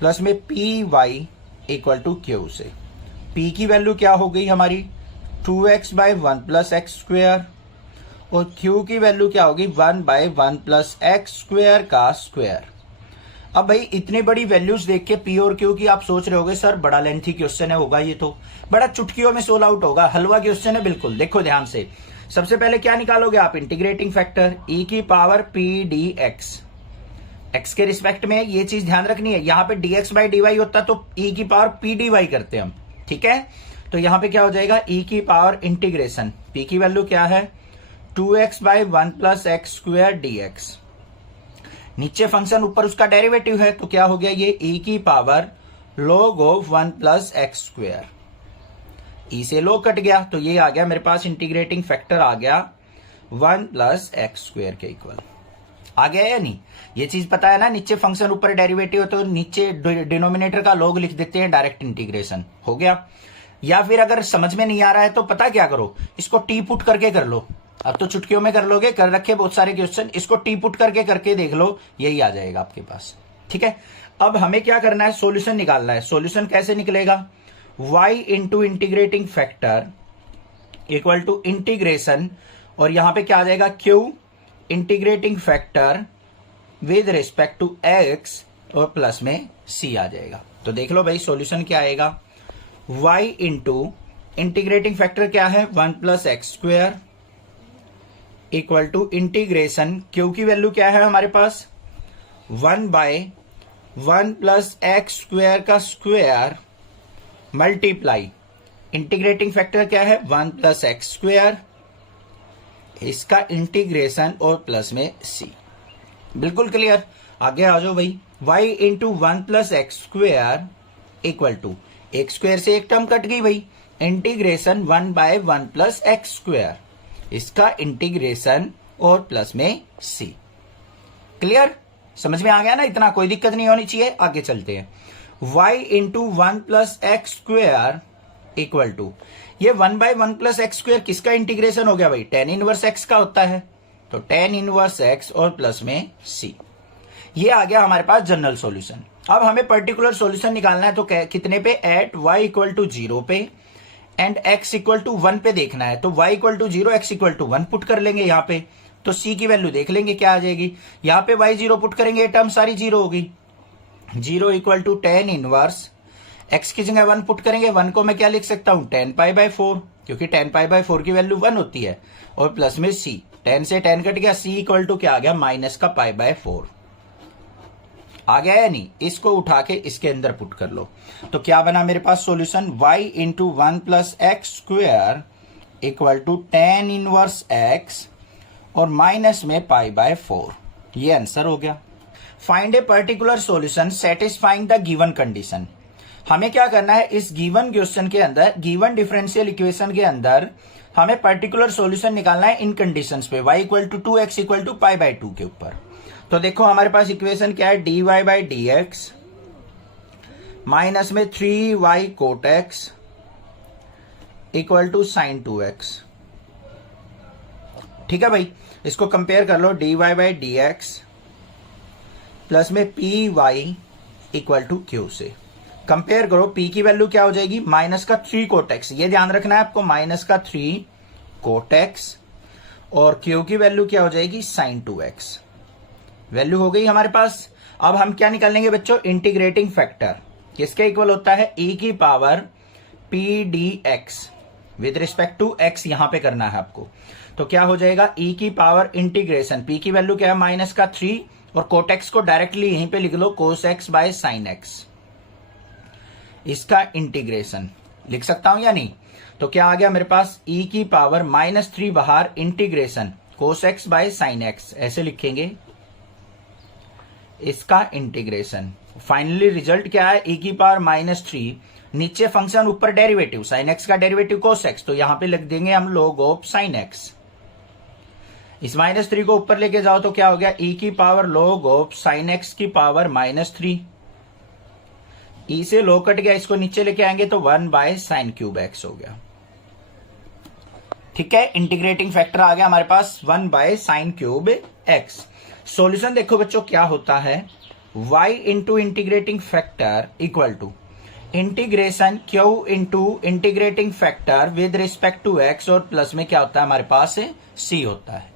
plus में p y equal to q से। p की वैल्यू क्या हो गई हमारी, 2x by 1 plus x square, और q की वैल्यू क्या होगी, 1 बाय 1 प्लस एक्स स्क्वायर का स्क्वायर। अब भाई इतनी बड़ी वैल्यूज देख के p और q की आप सोच रहे होगे सर बड़ा लेंथी क्वेश्चन है, होगा ये तो बड़ा चुटकियों में सोल्व आउट होगा, हलवा क्वेश्चन है बिल्कुल। देखो ध्यान से, सबसे पहले क्या निकालोगे आप, इंटीग्रेटिंग फैक्टर e की पावर p dx, x के रिस्पेक्ट में ये चीज ध्यान रखनी है, यहाँ पे dx बाई dy होता तो e की पावर p dy करते हम। ठीक है, तो यहाँ पे क्या हो जाएगा, e की पावर इंटीग्रेशन, p की वैल्यू क्या है 2x by 1 plus x square dx, नीचे फंक्शन ऊपर उसका डेरिवेटिव है तो क्या हो गया, ये e की power log of 1 plus x square, e से log कट गया तो ये आ गया मेरे पास इंटीग्रेटिंग फैक्टर आ गया 1 प्लस एक्स स्क्वायर के इक्वल। आ गया या नहीं, ये चीज पता है ना, नीचे फंक्शन ऊपर डेरिवेटिव तो नीचे डिनोमिनेटर का log लिख देते हैं, डायरेक्ट इंटीग्रेशन हो गया। या फिर अगर समझ में नहीं आ रहा है तो पता क्या करो, इसको टी पुट करके कर लो। अब तो चुटकियों में कर लोगे, कर रखे बहुत सारे क्वेश्चन, इसको टी पुट करके देख लो, यही आ जाएगा आपके पास। ठीक है, अब हमें क्या करना है, सॉल्यूशन निकालना है। सॉल्यूशन कैसे निकलेगा, y into integrating factor equal to integration, और यहां पे क्या आ जाएगा, q integrating factor with respect to x और प्लस में c आ जाएगा। तो देख लो भाई सॉल्यूशन क्या आएगा, y इंटू इंटीग्रेटिंग फैक्टर क्या है 1 plus x square equal to integration, q की वैल्यू क्या है हमारे पास 1/1 प्लस एक्स स्क्वेयर का स्क्वेयर मल्टीप्लाई इंटीग्रेटिंग फैक्टर क्या है 1 प्लस एक्स स्क्वेयर, इसका इंटीग्रेशन और प्लस में c। बिल्कुल क्लियर, आगे आ जाओ भाई। y into 1 plus x square equal to x square से एक टर्म कट गई भाई, इंटीग्रेशन 1/1 प्लस एक्स स्क्वेयर, इसका इंटीग्रेशन और प्लस में c। क्लियर, समझ में आ गया ना, इतना कोई दिक्कत नहीं होनी चाहिए। आगे चलते हैं, y into 1 plus x square equal to, ये 1/1 प्लस एक्स स्क्वेयर किसका इंटीग्रेशन हो गया भाई, tan इनवर्स x का होता है, तो tan इनवर्स x और प्लस में c। ये आ गया हमारे पास जनरल सॉल्यूशन। अब हमें पर्टिकुलर सॉल्यूशन निकालना है, तो कितने पे, एट y इक्वल टू 0 पे एंड x इक्वल टू 1 पे देखना है। तो y equal to 0 x equal to 1 put कर लेंगे यहाँ पे, तो c की वैल्यू देख लेंगे क्या आ जाएगी। यहाँ पे y 0 पुट करेंगे, टर्म सारी 0 होगी, 0 equal to tan inverse, x की जगह 1 पुट करेंगे, 1 को मैं क्या लिख सकता हूं tan π/4, क्योंकि tan π/4 की वैल्यू 1 होती है, और प्लस में c, tan से tan कट गया, c इक्वल टू क्या आ गया, माइनस का π/4 आ गया या नहीं। इसको उठा के इसके अंदर पुट कर लो, तो क्या बना मेरे पास solution, y into 1 plus x square equal to tan inverse x और माइनस में π/4, ये आंसर हो गया। Find a particular solution satisfying the given condition. हमें क्या करना है, इस गिवन क्वेश्चन के अंदर, गिवन डिफरेंशियल इक्वेशन के अंदर हमें पर्टिकुलर सॉल्यूशन निकालना है इन कंडीशंस पे, y equal to 2x equal to π/2 के ऊपर। तो देखो हमारे पास इक्वेशन क्या है, dy/dx माइनस में 3y cot x equal to sin 2x। ठीक है भाई, इसको कंपेयर कर लो, dy/dx प्लस में py इक्वल टू q से कंपेयर करो, p की वैल्यू क्या हो जाएगी, माइनस का 3 cot x, ये ध्यान रखना है आपको, माइनस का 3 cot x, और q की वैल्यू क्या हो जाएगी, sin 2x वैल्यू हो गई हमारे पास। अब हम क्या निकालेंगे बच्चों, इंटीग्रेटिंग फैक्टर किसके इक्वल होता है, e की power p dx with respect to x, यहां पे करना है आपको। तो क्या हो जाएगा, e की पावर इंटीग्रेशन, p की वैल्यू क्या है, माइनस का 3, और cot x को डायरेक्टली यहीं पे लिख लो, cos x by sin x, इसका इंटीग्रेशन लिख सकता हूं या नहीं। तो क्या आ गया मेरे पास, e की पावर -3 बाहर, integration cos x by sin x, ऐसे लिखेंगे, इसका इंटीग्रेशन। फाइनली रिजल्ट क्या है, e की पावर -3, नीचे फंक्शन, ऊपर डेरिवेटिव, sin x का डेरिवेटिव cos x, तो यहां पे लिख देंगे हम log ऑफ sin x। इस -3 को ऊपर लेके जाओ तो क्या हो गया, e की power log of sin x की पावर -3, e से log कट गया, इसको नीचे लेके आएंगे तो 1/sin3x हो गया। ठीक है, इंटीग्रेटिंग फैक्टर आ गया हमारे पास 1/sin3x। सॉल्यूशन देखो बच्चों क्या होता है, y into integrating factor equal to integration q into integrating factor with respect to x, और प्लस में क्या होता है हमारे पास c होता है।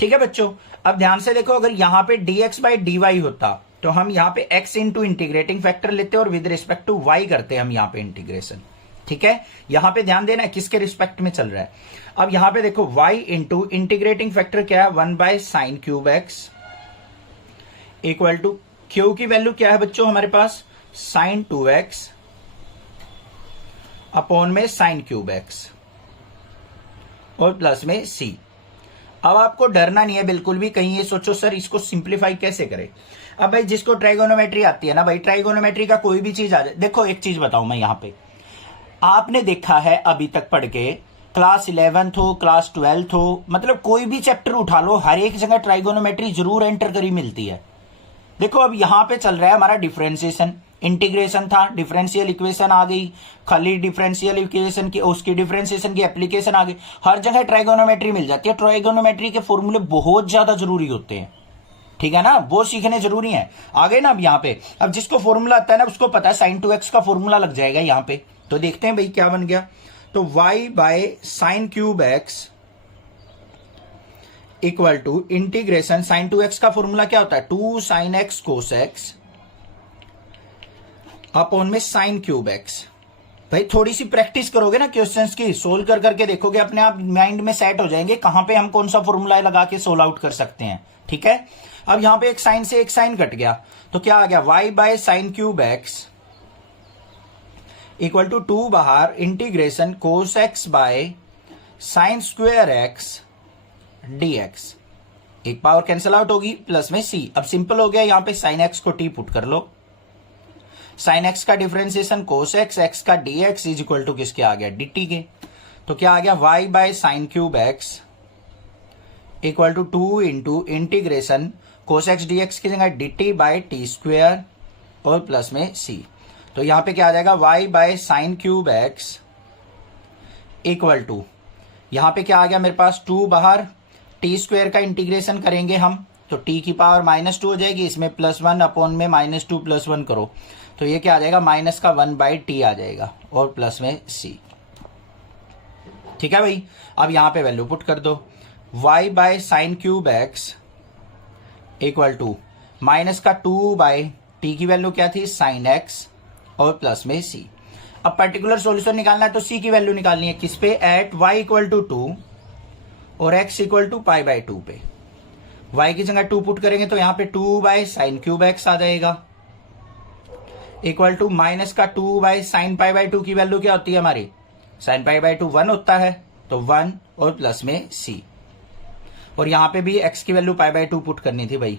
ठीक है बच्चों, अब ध्यान से देखो, अगर यहां पे dx/dy होता तो हम यहां पे x इंटू इंटीग्रेटिंग फैक्टर लेते और विद रिस्पेक्ट टू y करते हम यहां पे इंटीग्रेशन। ठीक है, यहां पे ध्यान देना है किसके रिस्पेक्ट में चल रहा है। अब यहां पे देखो y इंटू इंटीग्रेटिंग फैक्टर क्या है, 1/sin3x इक्वल टू q की वैल्यू क्या है बच्चों हमारे पास, sin 2x अपॉन में sin3x और प्लस में c। अब आपको डरना नहीं है बिल्कुल भी, कहीं ये सोचो सर इसको सिंप्लीफाई कैसे करें। अब भाई जिसको ट्राइगोनोमेट्री आती है ना भाई, ट्राइगोनोमेट्री का कोई भी चीज आ जाए, देखो एक चीज बताऊं मैं, यहां पे आपने देखा है अभी तक पढ़ के, क्लास 11th हो, क्लास 12th हो, मतलब कोई भी चैप्टर उठा लो, हर एक जगह ट्राइगोनोमेट्री जरूर एंटर करी मिलती है। देखो अब यहां पे चल रहा है हमारा डिफरेंशिएशन, इंटीग्रेशन था, डिफरेंशियल इक्वेशन आ गई, खाली डिफरेंशियल इक्वेशन की उसकी डिफरेंशिएशन की एप्लीकेशन आ गई, हर जगह ट्राइगोनोमेट्री मिल जाती है। ट्राइगोनोमेट्री के फॉर्मूले बहुत ज्यादा जरूरी होते हैं, ठीक है ना, वो सीखने जरूरी है। आ गए ना अब यहाँ पे, अब जिसको फॉर्मूला आता है ना उसको पता है sin 2x का फॉर्मूला लग जाएगा यहाँ पे। तो देखते हैं भाई क्या बन गया। तो y by sine cube x equal to integration sin 2x का फॉर्मूला क्या होता है, 2 sin x cos x upon में sin क्यूब x। भाई थोड़ी सी प्रैक्टिस करोगे ना क्वेश्चंस की, सोल्व कर करके देखोगे, अपने आप माइंड में सेट हो जाएंगे कहां पे हम कौन सा फॉर्मूला लगा के सोल्व आउट कर सकते हैं, ठीक है। अब यहां पे एक साइन से एक साइन कट गया, तो क्या आ गया, y by sine cube x equal to 2 बाहर integration cos x by sine square x dx, एक पावर कैंसिल आउट होगी, प्लस में c। अब सिंपल हो गया, यहां पे साइन एक्स को t पुट कर लो, साइन एक्स का डिफरेंशिएशन कोस एक्स, एक्स का dx इज इक्वल टू किसके आ गया, dt के। तो क्या आ गया, y by sine cube x equal to 2 into integration cos x dx की जगह dt बाय टी स्क्वेयर और प्लस में c। तो यहां पे क्या आ जाएगा, y by sine cube x equal to, यहां पे क्या आ गया मेरे पास, 2 बाहर, टी स्क्वेयर का इंटीग्रेशन करेंगे हम तो t की पावर -2 हो जाएगी, इसमें +1 अपॉन में -2 + 1 करो तो ये क्या आ जाएगा, माइनस का 1/t आ जाएगा और प्लस में c, ठीक है भाई। अब यहां पे वैल्यू पुट कर दो, y by sine cube x equal to minus का 2/t की वैल्यू क्या थी, साइन एक्स और प्लस में c। अब पर्टिकुलर सॉल्यूशन निकालना है तो c की वैल्यू निकालनी है किस पे, एट y इक्वल टू 2 और x इक्वल टू π/2 पे। y की जगह 2 पुट करेंगे तो यहां पे 2 बाय साइन क्यूब एक्स आ जाएगा इक्वल टू माइनस का 2 बाय साइन π/2 की वैल्यू क्या होती है हमारी, साइन π/2 1 होता है तो 1 और प्लस में c। और यहां पे भी x की वैल्यू π/2 पुट करनी थी भाई,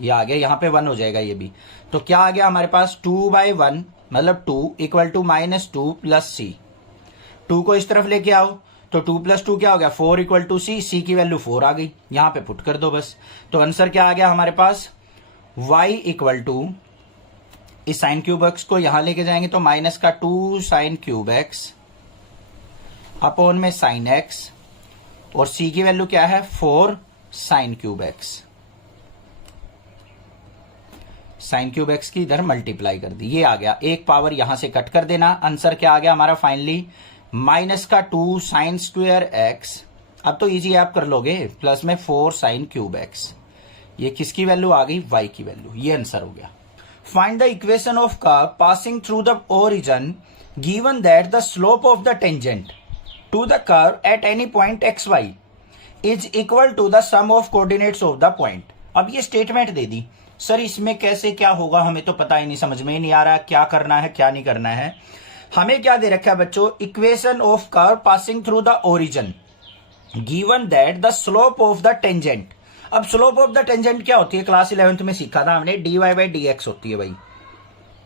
ये आ गया, यहां पे 1 हो जाएगा ये भी। तो क्या आ गया हमारे पास, 2/1 मतलब 2 इक्वल टू -2 प्लस c। 2 को इस तरफ लेके आओ तो 2 + 2 क्या हो गया, 4 इक्वल टू c, c की वैल्यू 4 आ गई, यहां पे पुट कर दो बस। तो आंसर क्या आ गया हमारे पास, y इक्वल टू, इस साइन क्यूब एक्स को यहां लेके जाएंगे तो माइनस का 2 साइन क्यूब एक्स अपॉन में साइन एक्स और c की वैल्यू क्या है, 4 sign cube x. Sign cube x की इधर मल्टीप्लाई कर दी, ये आ गया, एक पावर यहां से कट कर देना। आंसर क्या आ गया हमारा फाइनली, माइनस का 2 साइन स्क्वायर एक्स, अब तो इजी आप कर लोगे, प्लस में 4 साइन क्यूब एक्स। ये किसकी वैल्यू आ गई, y की वैल्यू, ये आंसर हो गया। Find the equation of curve passing through the origin given that the slope of the tangent to the curve at any point xy is equal to the sum of coordinates of the point. अब ये statement दे दी, sir इसमें कैसे क्या होगा हमें तो पता ही नहीं, समझ में ही नहीं आ रहा क्या करना है क्या नहीं करना है। हमें क्या दे रखा है बच्चों, equation of curve passing through the origin given that the slope of the tangent. अब स्लोप ऑफ द टेंजेंट क्या होती है, क्लास 11th में सीखा था हमने, dy/dx होती है भाई,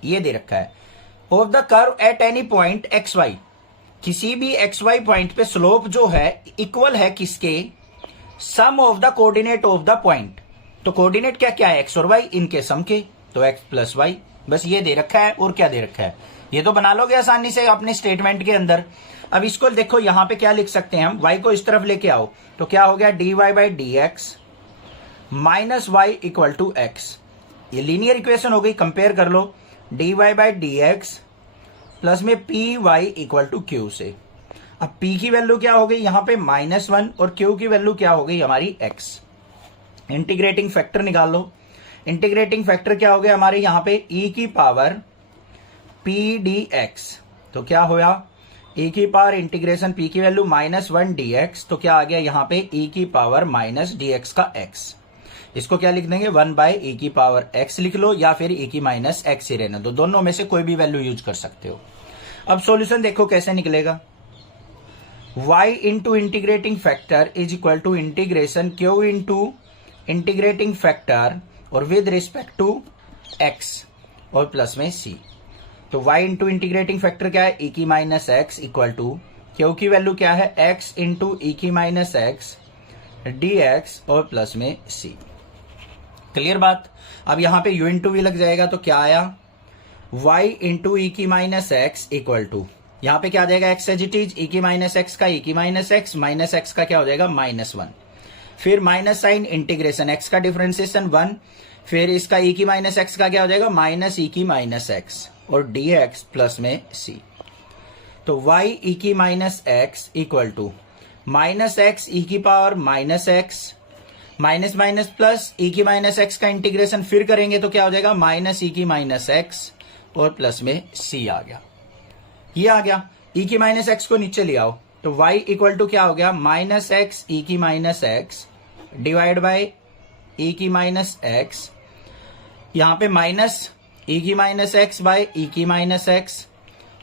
ये दे रखा है। Of the curve at any point xy, किसी भी xy पॉइंट पे स्लोप जो है इक्वल है किसके, sum of the coordinate of the point. तो कोऑर्डिनेट क्या क्या है, x और y, इनके सम के, तो x प्लस y, बस ये दे रखा है। और क्या दे रखा है, ये तो बना लोगे आसानी से अपने स्टेटमेंट के अंदर। अब इसको देखो यहां पे क्या लिख सकते हैं हम, y को इस तरफ लेके आओ तो क्या हो गया, dy/dx minus y equal to x। ये लीनियर इक्वेशन हो गई, कंपेयर कर लो, dy/dx प्लस में py इक्वल टू q से। अब p की वैल्यू क्या हो गई यहां पे -1 और q की वैल्यू क्या हो गई हमारी x। इंटीग्रेटिंग फैक्टर निकाल लो, इंटीग्रेटिंग फैक्टर क्या हो गया हमारे यहां पे e की पावर p dx। तो क्या होया, e की पावर इंटीग्रेशन p की वैल्यू -1 dx, तो क्या आ गया यहां पे e की पावर -dx का x। इसको क्या लिख देंगे, 1/e की पावर x लिख लो या फिर e की -x ही रहने दो, दोनों में से कोई भी वैल्यू यूज कर सकते हो। अब सॉल्यूशन देखो कैसे निकलेगा, y into integrating factor is equal to integration q into integrating factor और विद रिस्पेक्ट टू x और प्लस में c। तो y इंटू इंटीग्रेटिंग फैक्टर क्या है, e की -x इक्वल टू q की वैल्यू क्या है, x इंटू e की -x dx और प्लस में c। क्लियर बात। अब यहां पे u इंटू v लग जाएगा तो क्या आया, y इंटू ई की माइनस एक्स इक्वल टू, यहां पे क्या आ जाएगा x as it is, e की माइनस एक्स का ई की माइनस एक्स का क्या हो जाएगा -1, फिर माइनस साइन इंटीग्रेशन एक्स का डिफरेंशिएशन 1, फिर इसका ई की माइनस एक्स का क्या हो जाएगा माइनस ई की माइनस एक्स और dx प्लस में c। तो y ई की minus x equal to minus x e की power minus x minus minus plus e की माइनस एक्स का इंटीग्रेशन फिर करेंगे तो क्या हो जाएगा माइनस ई की माइनस एक्स और प्लस में c आ गया। ये आ गया, ई की माइनस एक्स को नीचे ले आओ तो y इक्वल टू क्या हो गया माइनस एक्स ई की माइनस एक्स डिवाइड बाय ई की माइनस एक्स, यहां पे माइनस ई की माइनस एक्स बाय ई की माइनस एक्स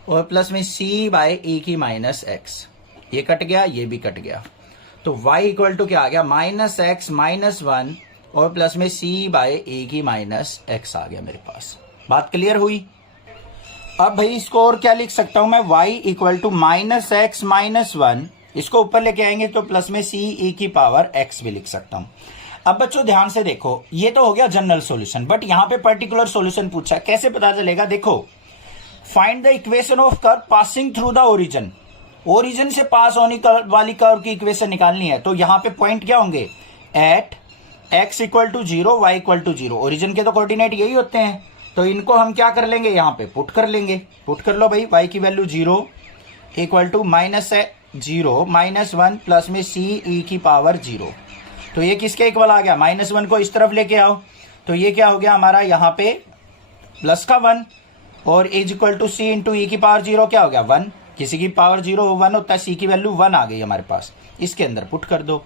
और प्लस में c बाय ई की माइनस एक्स, ये कट गया ये भी कट गया। तो y इक्वल टू क्या आ गया -x-1 और प्लस में c बाय ए की माइनस एक्स आ गया मेरे पास। बात क्लियर हुई? अब भाई इसको और क्या लिख सकता हूं मैं, y इक्वल टू -x-1, इसको ऊपर लेके आएंगे तो प्लस में c e की पावर x भी लिख सकता हूं। अब बच्चों ध्यान से देखो, ये तो हो गया जनरल सॉल्यूशन, बट यहां पे पर्टिकुलर सॉल्यूशन पूछा, कैसे पता चलेगा? देखो, find the equation of curve passing through the origin, origin से पास होने वाली कर्व की इक्वेशन निकालनी है। तो यहां पे पॉइंट क्या होंगे, at x equal to 0 y equal to 0, origin के तो कोऑर्डिनेट यही होते हैं, तो इनको हम क्या कर लेंगे यहाँ पे पुट कर लेंगे। पुट कर लो भाई, y की वैल्यू 0 इक्वल टू -0 -1 प्लस में c e की पावर 0, तो ये किसके इक्वल आ गया, -1 को इस तरफ लेके आओ तो ये क्या हो गया हमारा यहाँ पे प्लस का 1 और is equal to c into e की पावर 0 क्या हो गया 1, किसी की पावर 0 1 होता है, c की वैल्यू 1 आ गई हमारे पास, इसके अंदर पुट कर दो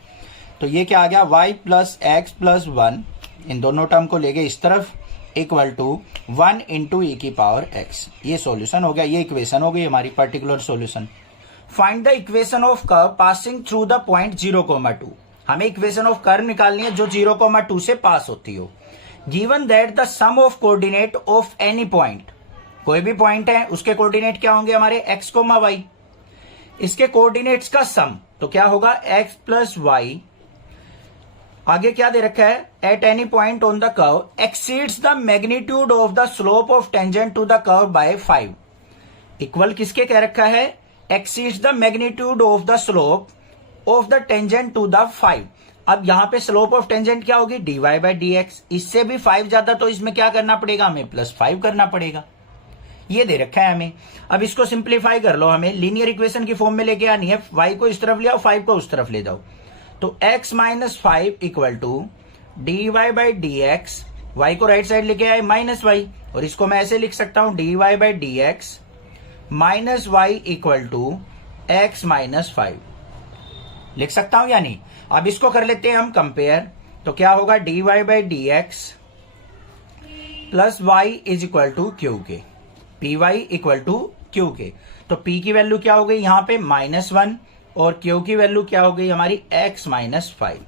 तो ये क्या आ गया y प्लस एक्स प्लस 1, इन दोनों टर्म को ले गए इस तरफ इक्वल टू 1 इंटू ई की पावर x। ये सॉल्यूशन हो गया, ये इक्वेशन हो गई हमारी particular solution. Find the equation of curve passing through the point 0,2, हमें इक्वेशन ऑफ कर्व निकालनी है जो 0,2 से पास होती हो। Given that the sum of coordinate of any point, कोई भी पॉइंट है उसके कोऑर्डिनेट क्या होंगे हमारे x, y, इसके कोऑर्डिनेट्स का सम तो क्या होगा x प्लस वाई, आगे क्या दे रखा है, at any point on the curve exceeds the magnitude of the slope of tangent to the curve by 5, equal किसके कह रखा है, exceeds the magnitude of the slope of the tangent to the 5। अब यहां पे स्लोप ऑफ टेंजेंट क्या होगी dy by dx, इससे भी 5 ज्यादा तो इसमें क्या करना पड़ेगा हमें +5 करना पड़ेगा, ये दे रखा है हमें। अब इसको सिंप्लीफाई कर लो, हमें लीनियर इक्वेशन की फॉर्म में लेके आनी है, y को इस तरफ ले आओ 5 को उस तरफ ले जाओ, तो x minus 5 equal to dy by dx, y को राइट साइड लेके आए -y और इसको मैं ऐसे लिख सकता हूं dy by dx minus y equal to x minus 5 लिख सकता हूं या नहीं। अब इसको कर लेते हैं हम कंपेयर, तो क्या होगा dy बाई dx प्लस y is equal to q के, p y equal to q के, तो p की वैल्यू क्या हो गई यहां पे -1 और q की वैल्यू क्या हो गई हमारी x माइनस 5।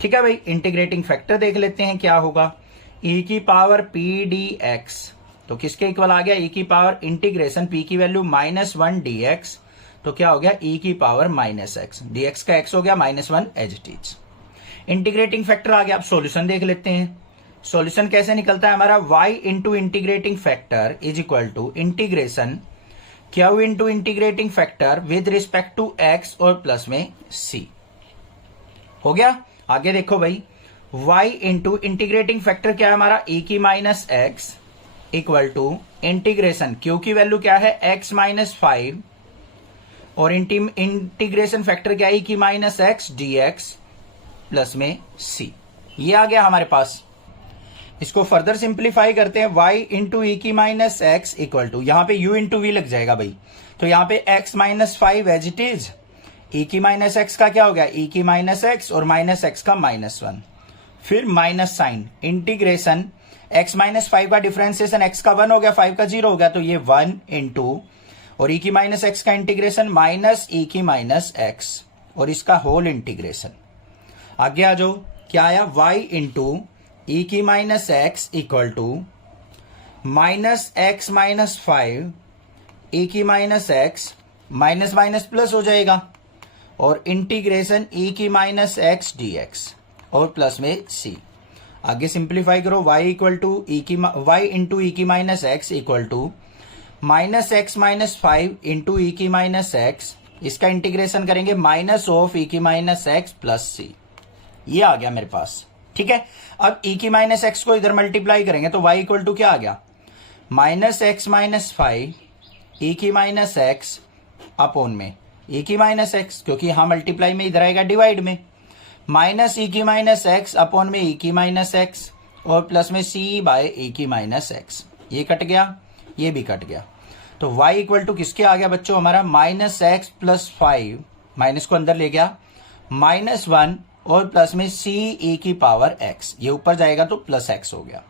ठीक है भाई, इंटीग्रेटिंग फैक्टर देख लेते हैं क्या होगा, e की पावर p dx, तो किसके इक्वल आ गया e की पावर इंटीग्रेशन p की वैल्यू -1 dx, तो क्या हो गया e की पावर -x, dx का x हो गया -1 as it is. Integrating factor आ गया, अब सॉल्यूशन देख लेते हैं। सॉल्यूशन कैसे निकलता है हमारा, y into integrating factor is equal to integration q into integrating factor with respect to x और प्लस में c। हो गया, आगे देखो भाई, y इंटू इंटीग्रेटिंग फैक्टर क्या है हमारा e की minus x equal to integration q की वैल्यू क्या है x माइनस 5 और इंटीग्रेशन फैक्टर क्या है e की माइनस एक्स dx प्लस में c। ये आ गया हमारे पास। इसको फर्दर सिंप्लीफाई करते हैं, y इंटू ई की माइनस एक्स इक्वल टू, यहां पे u इंटू वी लग जाएगा भाई, तो यहां पे x minus 5 as it is, e की माइनस एक्स का क्या हो गया e की माइनस एक्स और माइनस एक्स का -1, फिर minus sign integration x minus 5 का डिफरेंशिएशन x का 1 हो गया 5 का 0 हो गया, तो ये 1 इंटू और e की माइनस एक्स का इंटीग्रेशन माइनस e की माइनस एक्स और इसका होल इंटीग्रेशन। आगे आ जाओ, क्या आया y इंटू e की minus x equal to minus x minus 5 e की minus x minus minus plus हो जाएगा और इंटीग्रेशन e की माइनस एक्स dx और प्लस में c। आगे सिंप्लीफाई करो, y equal to y into e की minus x equal to minus x minus 5 into e की माइनस एक्स, इसका इंटीग्रेशन करेंगे माइनस ऑफ ई की माइनस एक्स प्लस सी, ये आ गया मेरे पास। ठीक है, अब ई की माइनस एक्स को इधर मल्टीप्लाई करेंगे तो y इक्वल टू क्या आ गया, माइनस एक्स माइनस 5 ई की माइनस एक्स अपॉन में ई की माइनस एक्स, क्योंकि यहां मल्टीप्लाई में इधर आएगा डिवाइड में, माइनस ई की माइनस एक्स अपॉन में ई की माइनस एक्स और प्लस में सी बाय ई की माइनस एक्स, ये कट गया, ये भी कट गया। तो y इक्वल टू किसके आ गया बच्चों हमारा, माइनस एक्स प्लस 5, माइनस को अंदर ले गया, माइनस 1 और प्लस में सी ई की पावर x, ये ऊपर जाएगा तो प्लस x हो गया।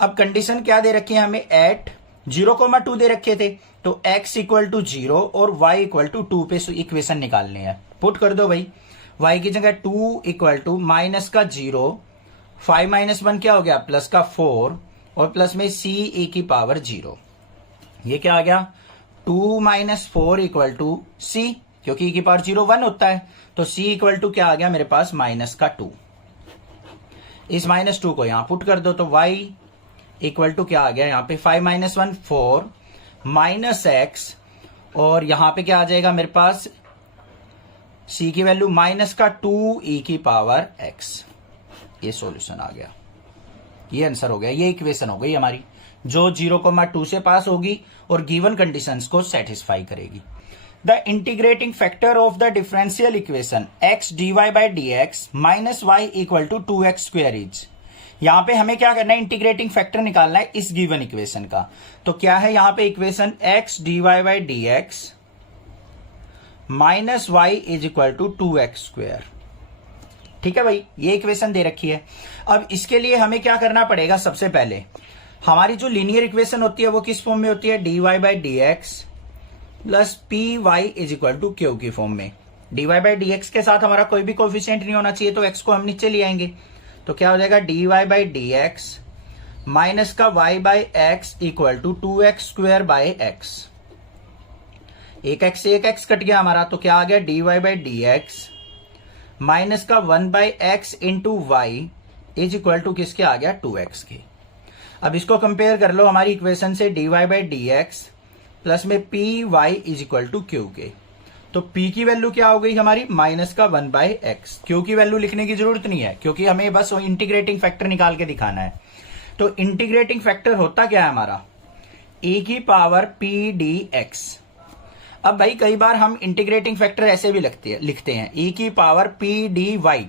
अब कंडीशन क्या दे रखी है हमें, एट 0,2 दे रखे थे, तो x इक्वल टू 0 और y इक्वल टू 2 पे इक्वेशन निकालनी है। पुट कर दो भाई, y की जगह 2 इक्वल टू माइनस का 0, 5 माइनस 1 क्या हो गया, प्लस का 4 और प्लस में सी ई की पावर 0, ये क्या आ गया, 2 माइनस 4 इक्वल टू सी, क्योंकि ई की पावर 0 1 होता है, तो सी इक्वल टू क्या आ गया मेरे पास, माइनस का 2। इस माइनस 2 को यहां पुट कर दो तो y इक्वल टू क्या आ गया, यहां पे 5 माइनस 1 4 माइनस एक्स, और यहां पे क्या आ जाएगा मेरे पास, c की वैल्यू माइनस का 2 ई की पावर x, ये सॉल्यूशन आ गया, ये आंसर हो गया, ये इक्वेशन हो गई हमारी जो 0,2 से पास होगी और गिवन कंडीशंस को सेटिस्फाई करेगी। The integrating factor of the differential equation x dy by d x minus y equal to 2x square is, यहां पे हमें क्या करना है, इंटीग्रेटिंग फैक्टर निकालना है इस गिवन इक्वेशन का। तो क्या है यहां पे equation, x dy by d x minus y is equal to 2x square. ठीक है भाई, ये इक्वेशन दे रखी है। अब इसके लिए हमें क्या करना पड़ेगा, सबसे पहले हमारी जो लीनियर इक्वेशन होती है वो किस फॉर्म में होती है, dy by d x plus p y is equal to q की फॉर्म में। dy बाई डी एक्स के साथ हमारा कोई भी कोफिशिएंट नहीं होना चाहिए, तो x को हम नीचे ले आएंगे, तो क्या हो जाएगा, dy by d x minus का y by x equal to 2x square by x, एक x कट गया हमारा, तो क्या आ गया, dy by d x minus का 1 by x into y is equal to किसके आ गया, 2x के। अब इसको कंपेयर कर लो हमारी इक्वेशन से, dy by d x plus में p y is equal to q के, तो p की वैल्यू क्या हो गई हमारी, माइनस का 1 बाई एक्स, क्यू की वैल्यू लिखने की जरूरत नहीं है क्योंकि हमें बस इंटीग्रेटिंग फैक्टर निकाल के दिखाना है। तो इंटीग्रेटिंग फैक्टर होता क्या है हमारा, e की पावर पी डी एक्स। अब भाई कई बार हम इंटीग्रेटिंग फैक्टर ऐसे भी लिखते हैं e की पावर पी डी वाई।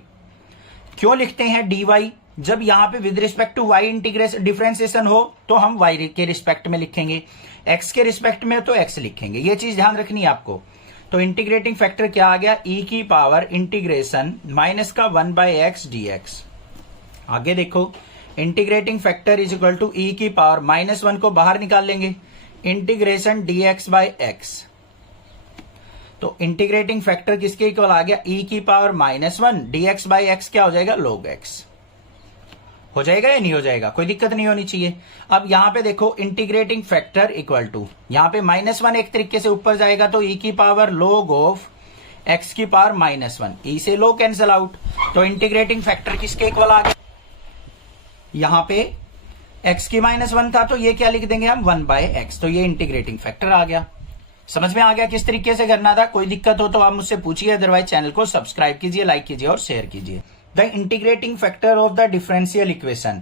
क्यों लिखते हैं डी वाई, जब यहां पे with respect to y integration differentiation हो तो हम वाई के रिस्पेक्ट में लिखेंगे, एक्स के रिस्पेक्ट में तो एक्स लिखेंगे, ये चीज ध्यान रखनी है आपको। तो इंटीग्रेटिंग फैक्टर क्या आ गया, e की पावर इंटीग्रेशन माइनस का 1 बाई एक्स डी एक्स। आगे देखो, integrating factor is equal to e की पावर माइनस 1 को बाहर निकाल लेंगे, integration d x by x. तो इंटीग्रेटिंग फैक्टर किसके इक्वल आ गया, e की power minus 1 d x by x क्या हो जाएगा, log x। हो जाएगा या नहीं हो जाएगा, कोई दिक्कत नहीं होनी चाहिए। अब यहां पे देखो इंटीग्रेटिंग फैक्टर इक्वल टू, यहां पे -1 एक तरीके से ऊपर जाएगा तो e की पावर log ऑफ x की पावर -1, e से log कैंसिल आउट, तो इंटीग्रेटिंग फैक्टर किसके इक्वल आ गया, यहां पे x की -1 था तो ये क्या लिख देंगे हम 1 बाय एक्स, तो ये इंटीग्रेटिंग फैक्टर आ गया। समझ में आ गया किस तरीके से करना था, कोई दिक्कत हो तो आप मुझसे पूछिए, अदरवाइज चैनल को सब्सक्राइब कीजिए, लाइक कीजिए और शेयर कीजिए। The integrating factor of the differential equation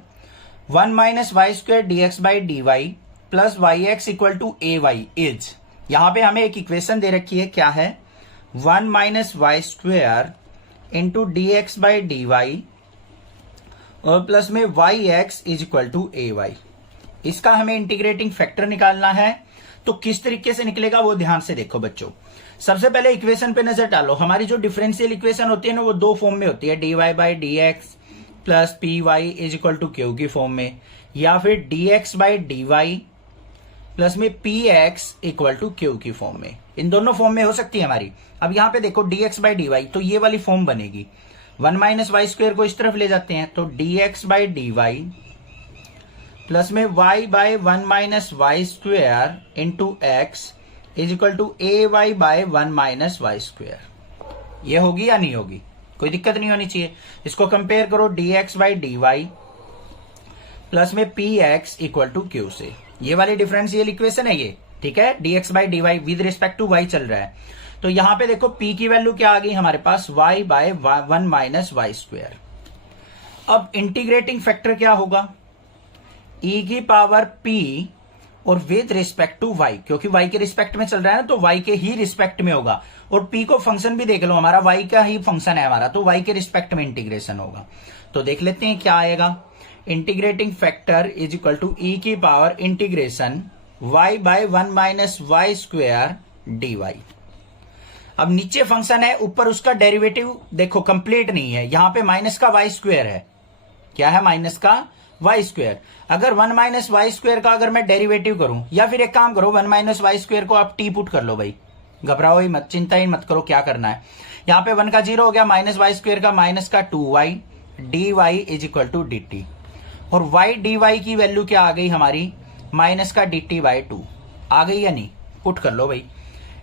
1 minus y square d x by d y plus y x equal to a y is, यहां पे हमें एक इक्वेशन दे रखी है, क्या है, 1 minus y square into d x by d y और प्लस में y x is equal to a y. इसका हमें इंटीग्रेटिंग फैक्टर निकालना है, तो किस तरीके से निकलेगा वो ध्यान से देखो बच्चों। सबसे पहले इक्वेशन पे नजर डालो, हमारी जो डिफरेंशियल इक्वेशन होती है ना वो दो फॉर्म में होती है, d y by d x plus p y is equal to q की फॉर्म में, या फिर d x by d y plus में p x equal to q की फॉर्म में, इन दोनों फॉर्म में हो सकती है हमारी। अब यहां पे देखो d x by d y, तो ये वाली फॉर्म बनेगी, 1 माइनस वाई स्क्वायर को इस तरफ ले जाते हैं तो d x by d y plus में y by 1 minus y square into x is equal to a y by 1 minus y square. ये होगी या नहीं होगी, कोई दिक्कत नहीं होनी चाहिए। इसको कंपेयर करो, d x by d y plus में p x equal to q से। ये वाली डिफरेंशियल इक्वेशन है ये, ठीक है। dx by dy with respect to y चल रहा है। तो यहां पे देखो p की वैल्यू क्या आ गई हमारे पास, y by 1 minus y square. अब इंटीग्रेटिंग फैक्टर क्या होगा, e की पावर p और विद रिस्पेक्ट टू y, क्योंकि y के रिस्पेक्ट में चल रहा है ना, तो y के ही रिस्पेक्ट में होगा। और p को फंक्शन भी देख लो, हमारा y का ही फंक्शन है हमारा, तो y के रिस्पेक्ट में इंटीग्रेशन होगा। तो देख लेते हैं क्या आएगा। Integrating factor is equal to e की power integration y by 1 minus y square dy। अब नीचे फंक्शन है, ऊपर उसका डेरिवेटिव देखो कंप्लीट नहीं है, यहां पे माइनस का वाई स्क्वायर है। क्या है, माइनस का वाई स्क्वायर। अगर 1 माइनस वाई स्क्वायर का अगर मैं डेरिवेटिव करूं, या फिर एक काम करो 1 माइनस वाई स्क्वायर को आप टी पुट कर लो भाई, घबराओ ही मत, चिंता ही मत करो क्या करना है। यहां पे 1 का 0 हो गया, माइनस वाई स्क्वायर का माइनस का 2y dy is equal to dt। और y dy की वैल्यू क्या आ गई हमारी, माइनस का dt बाई 2 आ गई या नहीं, पुट कर लो भाई।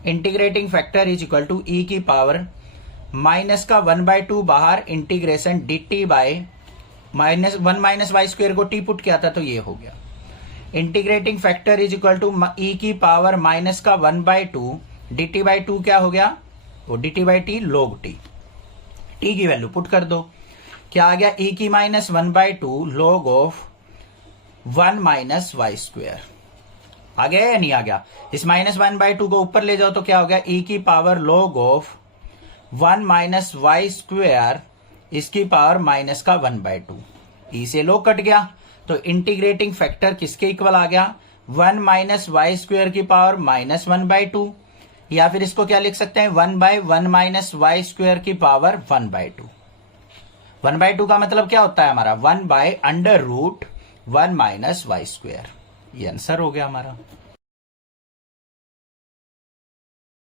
Integrating factor is equal to e की पावर माइनस का 1/2 बाहर integration dt by minus 1 minus y square को टी पुट किया था तो ये हो गया। Integrating factor is equal to e की पावर माइनस का 1/2 dt बाई 2 क्या हो गया, वो dt by t log t। t की वैल्यू पुट कर दो, क्या आ गया, e की माइनस 1/2 log of 1 minus y square. आ गया या नहीं आ गया। इस माइनस 1/2 को ऊपर ले जाओ तो क्या हो गया, e की power log of 1 minus y square इसकी पावर माइनस का 1/2। e से log कट गया, तो इंटीग्रेटिंग फैक्टर किसके इक्वल आ गया, 1 माइनस वाई स्क्वायर की पावर माइनस 1/2, या फिर इसको क्या लिख सकते हैं, 1 बाय 1 माइनस वाई स्क्वायर की पावर 1/2। 1/2 का मतलब क्या होता है हमारा, 1 by under root 1 minus y square. ये आंसर हो गया हमारा।